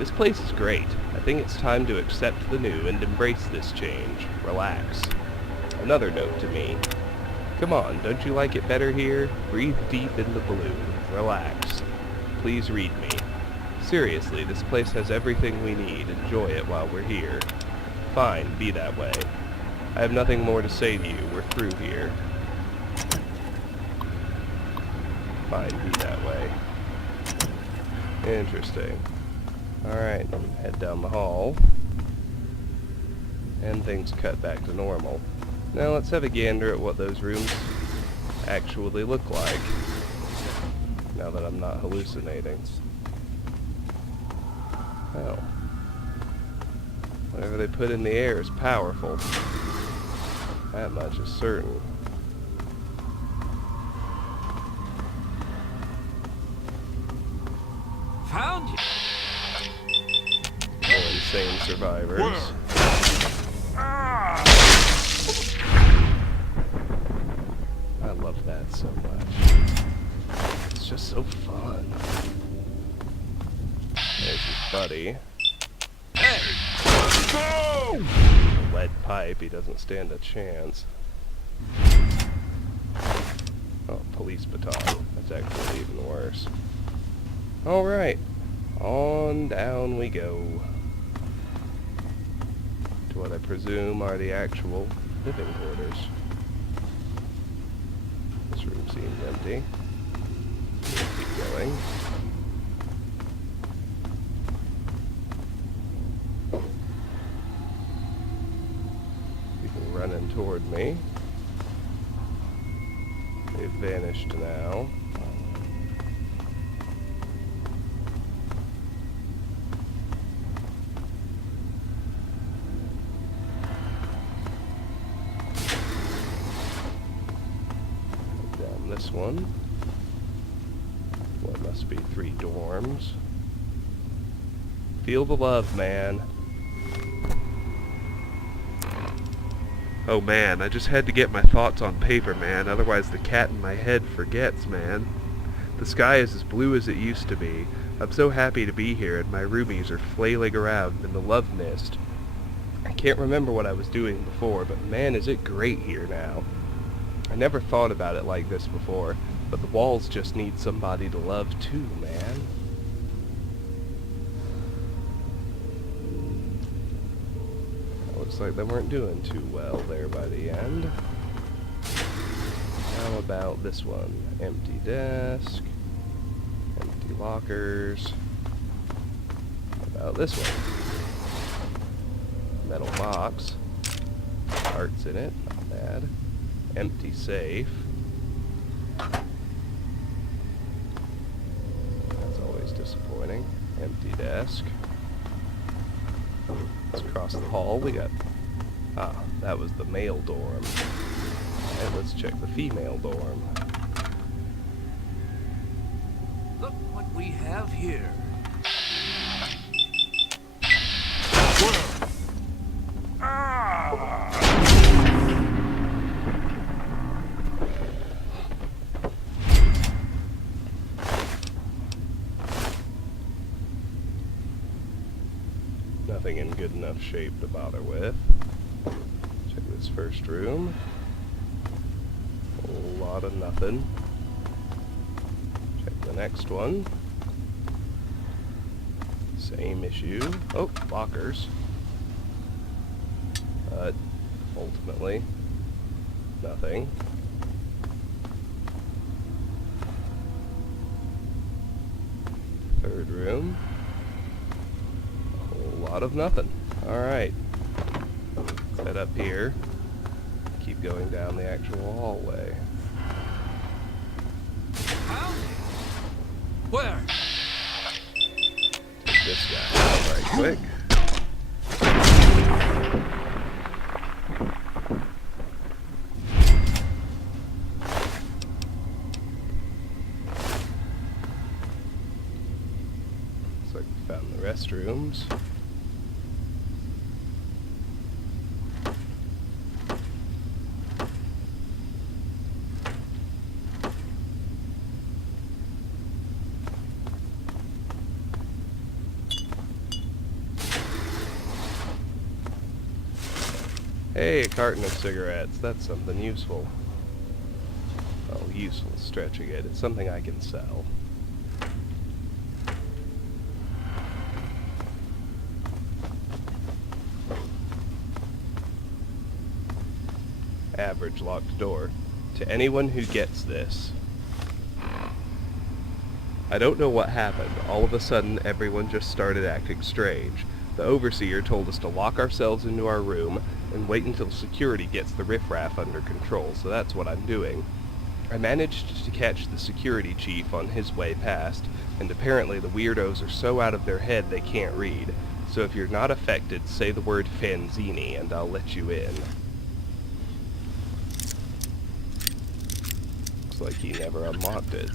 This place is great. I think it's time to accept the new and embrace this change. Relax. Another note to me. Come on, don't you like it better here? Breathe deep in the balloon. Relax. Please read me. Seriously, this place has everything we need. Enjoy it while we're here. Fine, be that way. I have nothing more to say to you. We're through here. Fine, be that way. Interesting. Alright, head down the hall. And things cut back to normal. Now let's have a gander at what those rooms actually look like. Now that I'm not hallucinating. Well, whatever they put in the air is powerful. That much is certain. Found you. More insane survivors. I love that so much. It's just so fun. There's his buddy. Hey! Go! Lead pipe, he doesn't stand a chance. Oh, police baton. That's actually even worse. Alright, on down we go. To what I presume are the actual living quarters. This room seems empty. We'll keep going. People running toward me. They've vanished now. This one. What must be 3 dorms. Feel the love, man. Oh man, I just had to get my thoughts on paper, man, otherwise the cat in my head forgets, man. The sky is as blue as it used to be. I'm so happy to be here, and my roomies are flailing around in the love mist. I can't remember what I was doing before, but man, is it great here now. I never thought about it like this before, but the walls just need somebody to love too, man. Looks like they weren't doing too well there by the end. How about this one? Empty desk. lockers. What about this one? Metal box. Parts in it, not bad. Empty safe. That's always disappointing. Empty desk. Let's cross the hall. We got... Ah, that was the male dorm. Alright, let's check the female dorm. Look what we have here. Nothing in good enough shape to bother with. Check this first room. A lot of nothing. Check the next one. Same issue. Oh, lockers. But ultimately, nothing. Third room. A whole lot of nothing. Alright. Let's head up here. Keep going down the actual hallway. Found it. Where? Take this guy out right quick. Looks like we found the restrooms. Hey, a carton of cigarettes. That's something useful. Well, useful stretching it. It's something I can sell. Average locked door. To anyone who gets this. I don't know what happened. All of a sudden, everyone just started acting strange. The overseer told us to lock ourselves into our room and wait until security gets the riffraff under control, so that's what I'm doing. I managed to catch the security chief on his way past, and apparently the weirdos are so out of their head they can't read. So if you're not affected, say the word Fanzini and I'll let you in. Looks like he never unlocked it.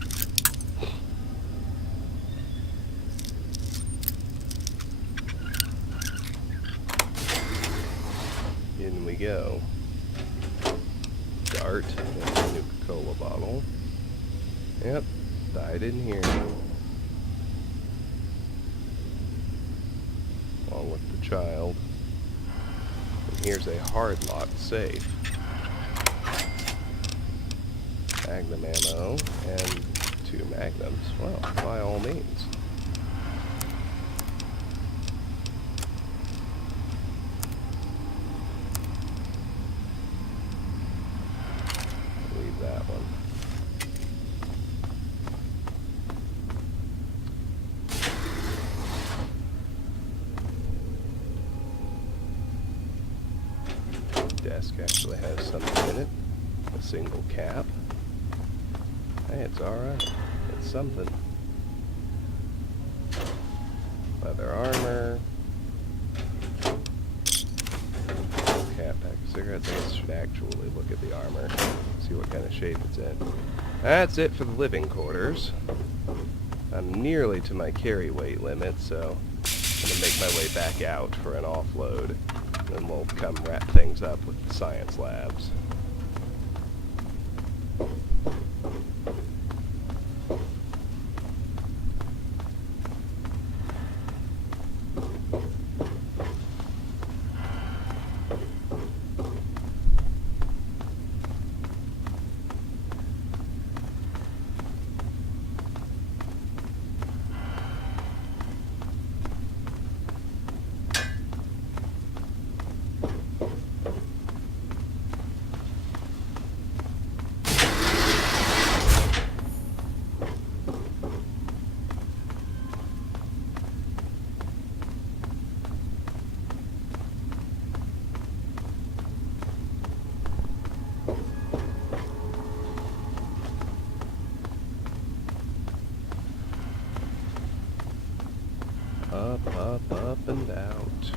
In we go. Dart, and a Nuka-Cola bottle. Yep, died in here. Along with the child. And here's a hard-locked safe. Magnum ammo, and 2 magnums. Well, by all means. Leave that one. Desk actually has something in it. A single cap. Hey, it's alright. It's something. Leather armor. Cap, pack of cigarettes. I guess I should actually look at the armor. See what kind of shape it's in. That's it for the living quarters. I'm nearly to my carry weight limit, so I'm going to make my way back out for an offload. Then we'll come wrap things up with the science labs. Up and out.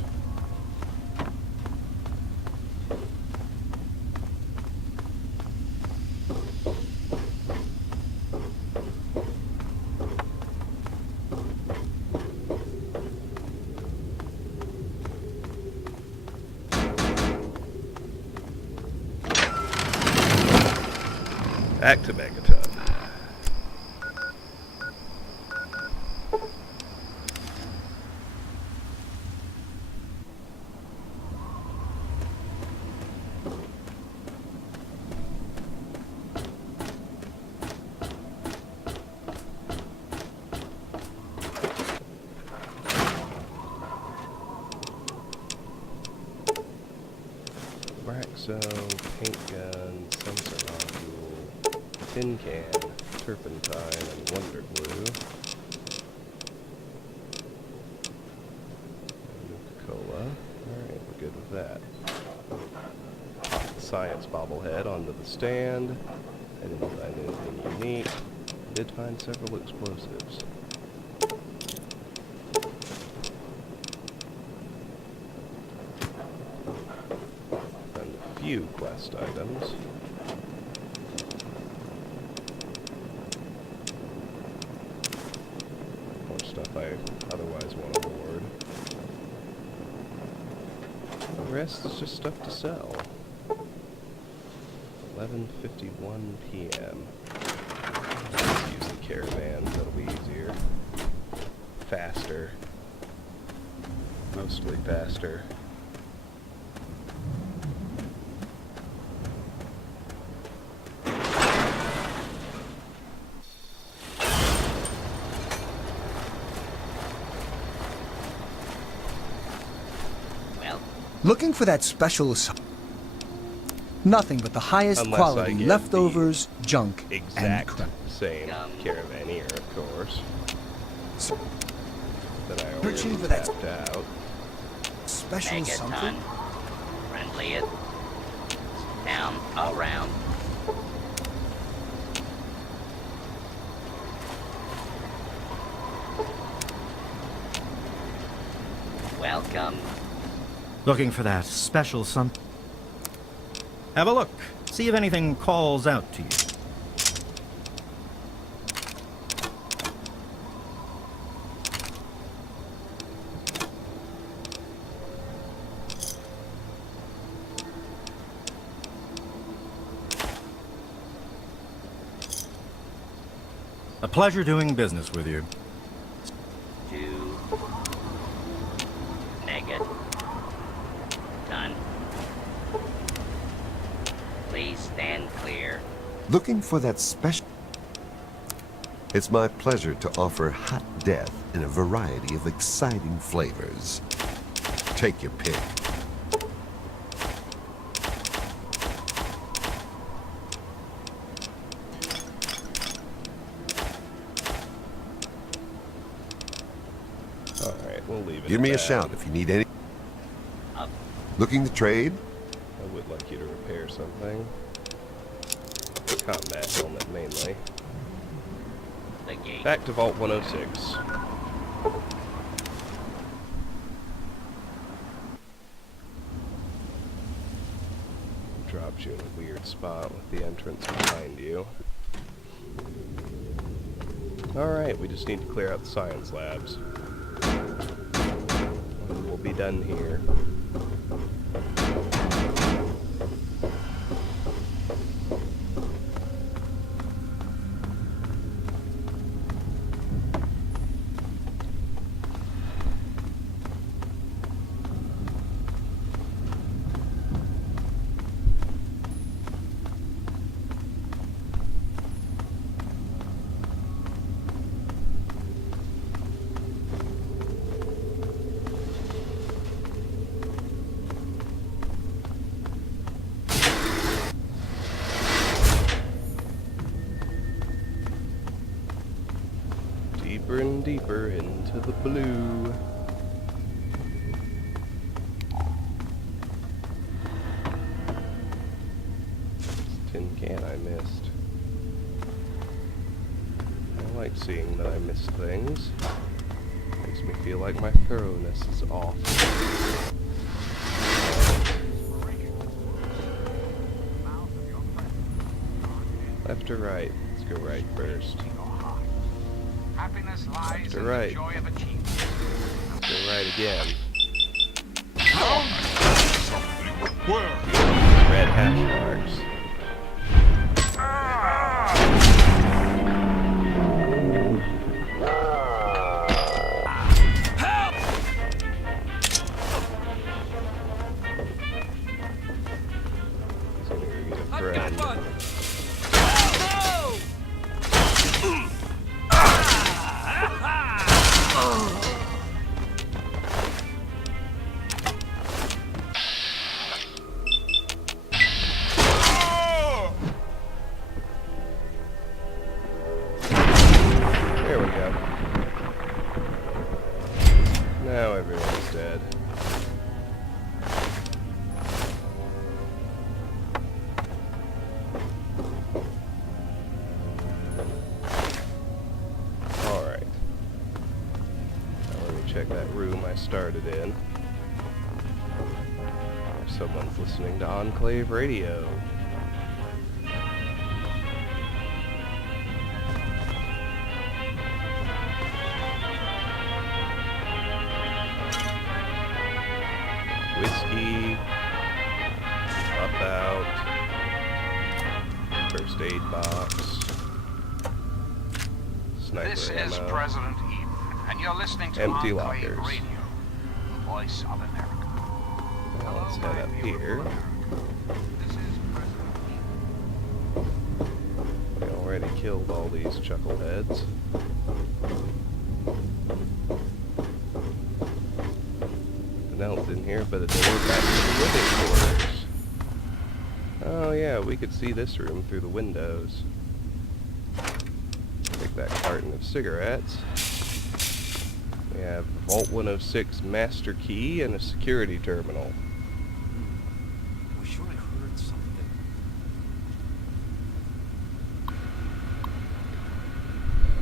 Back to Megaton. Braxo, paint gun, sensor module, tin can, turpentine, and wonder glue. Nuka-Cola. Alright, we're good with that. Pop the science bobblehead onto the stand. I didn't find anything unique. I did find several explosives. Few quest items. More stuff I otherwise want aboard. The rest is just stuff to sell. 11:51 p.m. Let's use the caravans, that'll be easier. Faster. Mostly faster. Looking for that special nothing but the highest Unless I quality get leftovers, junk, and Exact crap. same caravaneer, of course. That I Searching already for that tapped out. special something. Megaton. Friendliest. Down around. Welcome. Looking for that special something. Have a look. See if anything calls out to you. A pleasure doing business with you. To Megaton. Please stand clear. Looking for that special... It's my pleasure to offer hot death in a variety of exciting flavors. Take your pick. Alright, we'll leave it Give at me a that. shout if you need any... Up. Looking to trade? I would like you to repair something. Combat helmet, mainly. The gate. Back to Vault 106. Drops you in a weird spot with the entrance behind you. Alright, we just need to clear out the science labs. And we'll be done here. Deeper and deeper into the blue. Tin can I missed. I like seeing that I missed things. Makes Makes me feel like my thoroughness is off. Left or right? Let's go right first. Left or right? Let's go right again. Red hash marks. So we're gonna get a friend. There we go. Now everyone's dead. Alright. Now let me check that room I started in. Someone's listening to Enclave Radio. Whiskey, up out, first aid box, sniper This ammo, is President Eden, and you're listening to empty Enclave lockers. Radio, the voice of America. Now let's head up here. This is President Eden. We already killed all these chuckleheads. Nothing else in here but a door back to the living quarters. Oh yeah, we could see this room through the windows. Take that carton of cigarettes. We have the Vault 106 master key and a security terminal. We're sure I heard something.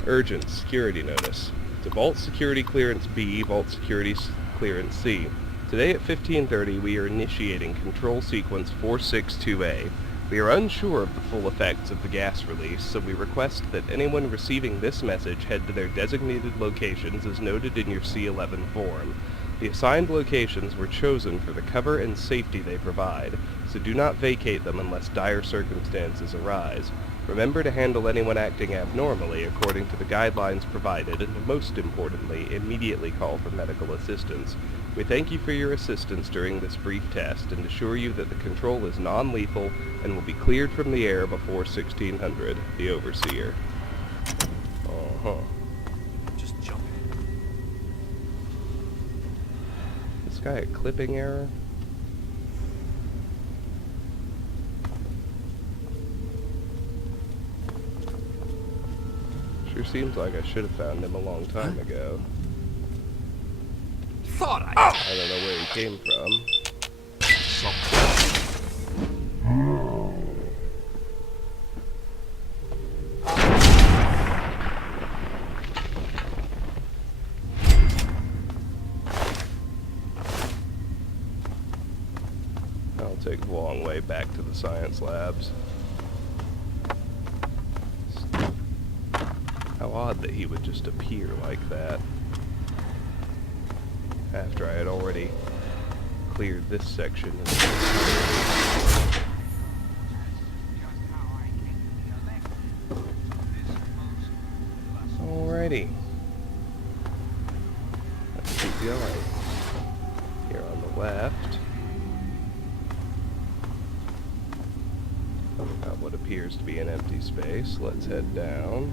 Urgent security notice. To Vault Security Clearance B, Vault Security Clearance C. Today at 15:30 we are initiating Control Sequence 462A. We are unsure of the full effects of the gas release, so we request that anyone receiving this message head to their designated locations as noted in your C11 form. The assigned locations were chosen for the cover and safety they provide, so do not vacate them unless dire circumstances arise. Remember to handle anyone acting abnormally according to the guidelines provided, and most importantly, immediately call for medical assistance. We thank you for your assistance during this brief test and assure you that the control is non-lethal and will be cleared from the air before 1600. The Overseer. Uh-huh. Just jump. This guy a clipping error? Sure seems like I should have found him a long time ago. Thought I... I don't know where he came from. I'll take the long way back to the science labs. How odd that he would just appear like that after I had already cleared this section. Alrighty. Let's keep going. Here on the left. Got what appears to be an empty space. Let's head down.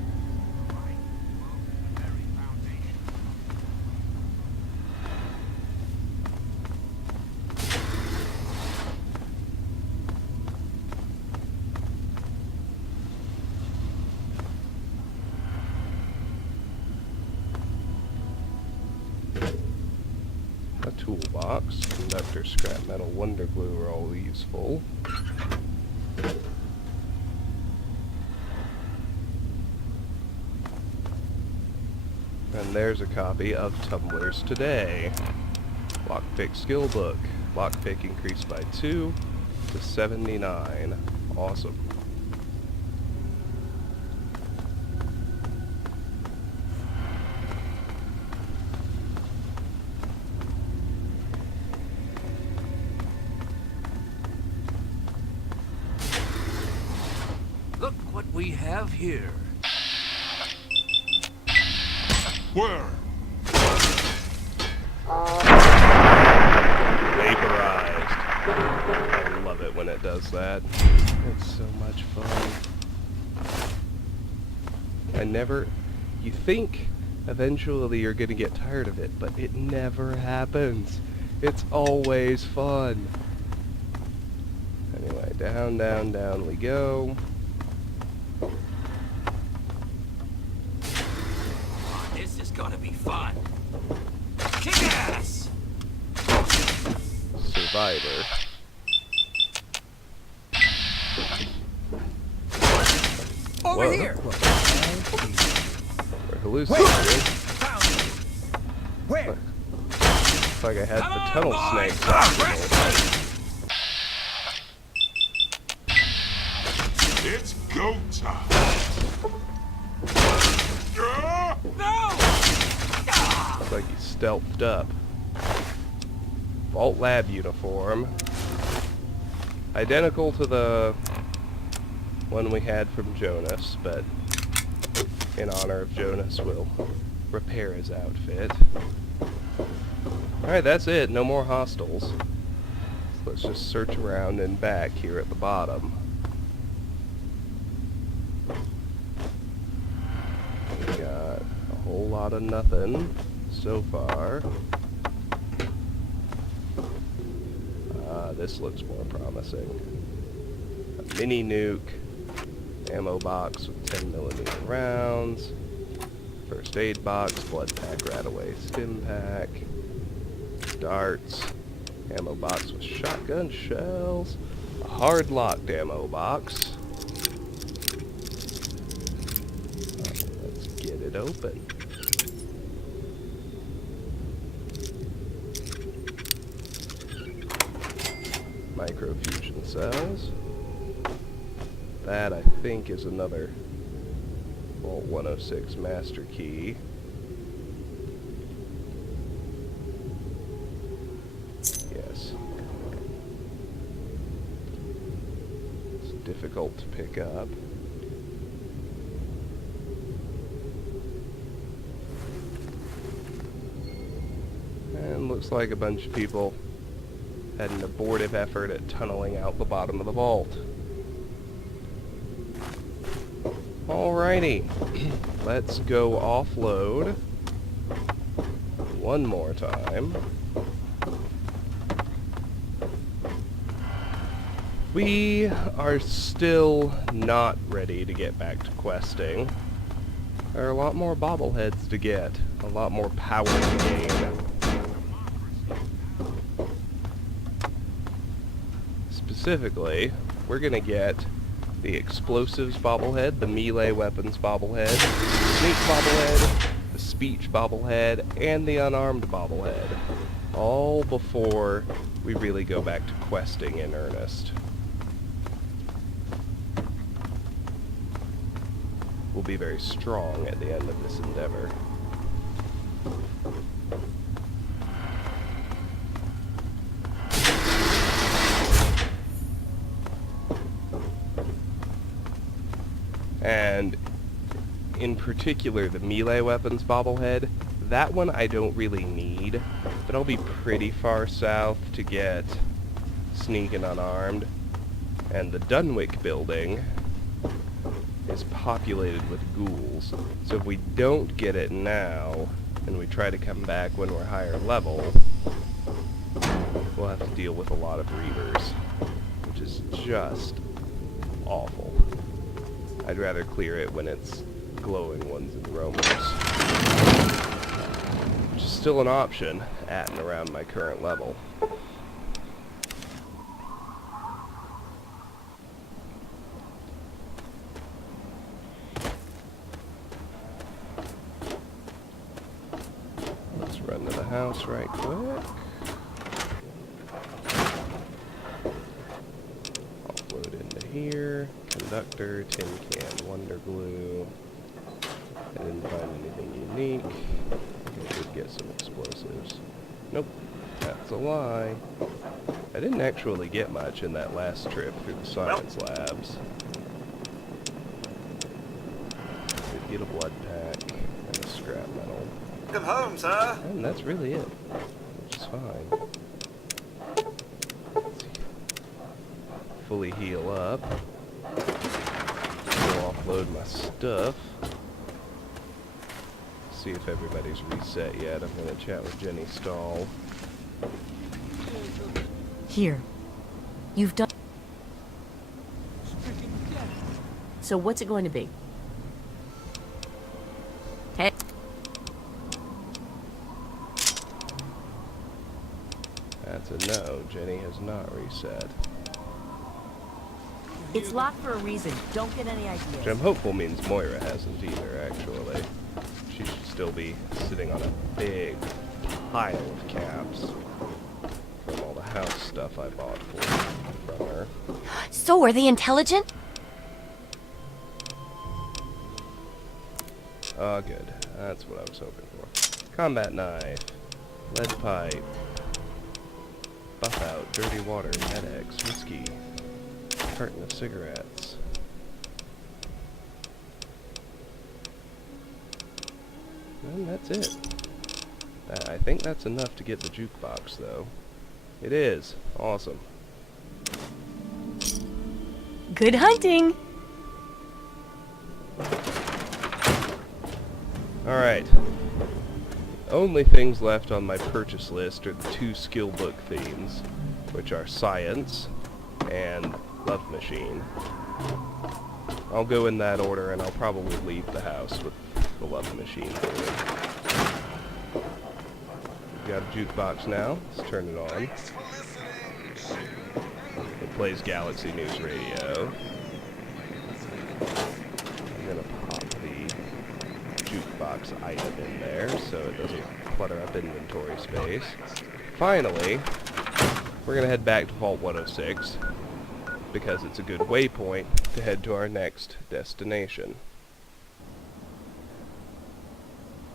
A toolbox, conductor, scrap metal, wonder glue are all useful. And And there's a copy of Tumblers Today. Lockpick skill book. Lockpick increased by 2 to 79. Awesome. Look what we have here. Where? Vaporized. I love it when it does that. It's so much fun. You think eventually you're gonna get tired of it, but it never happens. It's always fun. Anyway, down, down, down we go. This is gonna be fun. Kick ass! Survivor. Over Whoa. here! We're hallucinating. Found it. Where? Looks like I had Come the on, tunnel boys! snakes Ah, optional. It's go time. No! Looks like he's stealthed up. Vault Lab uniform. Identical to the one we had from Jonas, but in honor of Jonas, we'll repair his outfit. Alright, that's it. No more hostiles. So let's just search around and back here at the bottom. We got a whole lot of nothing so far. This looks more promising. A mini nuke, ammo box with 10mm rounds, first aid box, blood pack, rataway, stim pack, darts, ammo box with shotgun shells, a hard locked ammo box. Let's get it open. Microfusion cells. That, I think, is another Vault 106 master key. Yes. It's difficult to pick up. And looks like a bunch of people had an abortive effort at tunneling out the bottom of the vault. Alrighty, let's go offload one more time. We are still not ready to get back to questing. There are a lot more bobbleheads to get, a lot more power to gain. Specifically, we're gonna get the explosives bobblehead, the melee weapons bobblehead, the sneak bobblehead, the speech bobblehead, and the unarmed bobblehead. All before we really go back to questing in earnest. We'll be very strong at the end of this endeavor. And in particular, the melee weapons bobblehead, that one I don't really need, but I'll be pretty far south to get sneak and unarmed. And the Dunwich building is populated with ghouls, so if we don't get it now, and we try to come back when we're higher level, we'll have to deal with a lot of reavers, which is just awful. I'd rather clear it when it's glowing ones and roamers. Which is still an option at and around my current level. house right quick. Offload into here. Conductor, tin can, wonder glue. I didn't find anything unique. I should get some explosives. Nope, that's a lie. I didn't actually get much in that last trip through the science labs. Did get a blood pack and a scrap metal. Welcome home, sir. And that's really it, which is fine. Let's fully heal up. Go offload my stuff. See if everybody's reset yet. I'm gonna chat with Jenny Stahl. Here. You've done... So what's it going to be? Hey. That's a no. Jenny has not reset. It's locked for a reason. Don't get any Which ideas. I'm hopeful means Moira hasn't either, actually. She should still be sitting on a big pile of caps from all the house stuff I bought from her. So are they intelligent? Oh, good. That's what I was hoping for. Combat knife. Lead pipe. Buff out. Dirty water. Med-X. Whiskey. Carton of cigarettes. And that's it. I think that's enough to get the jukebox, though. It is. Awesome. Good hunting! Alright. Only things left on my purchase list are the 2 skill book themes, which are Science and Love Machine. I'll go in that order, and I'll probably leave the house with the Love Machine theme. We've got a jukebox now. Let's turn it on. It plays Galaxy News Radio. I'm gonna pop the jukebox item in there so it doesn't clutter up inventory space. Finally, we're gonna head back to Vault 106 because it's a good waypoint to head to our next destination.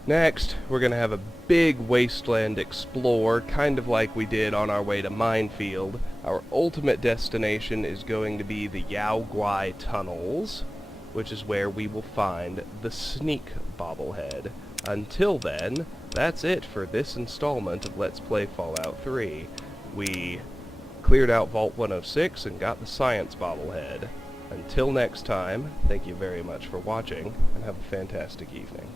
Next, we're gonna have a big wasteland explore, kind of like we did on our way to Minefield. Our ultimate destination is going to be the Yao Guai Tunnels, which is where we will find the Sneak Bobblehead. Until then, that's it for this installment of Let's Play Fallout 3. We cleared out Vault 106 and got the Science Bobblehead. Until next time, thank you very much for watching, and have a fantastic evening.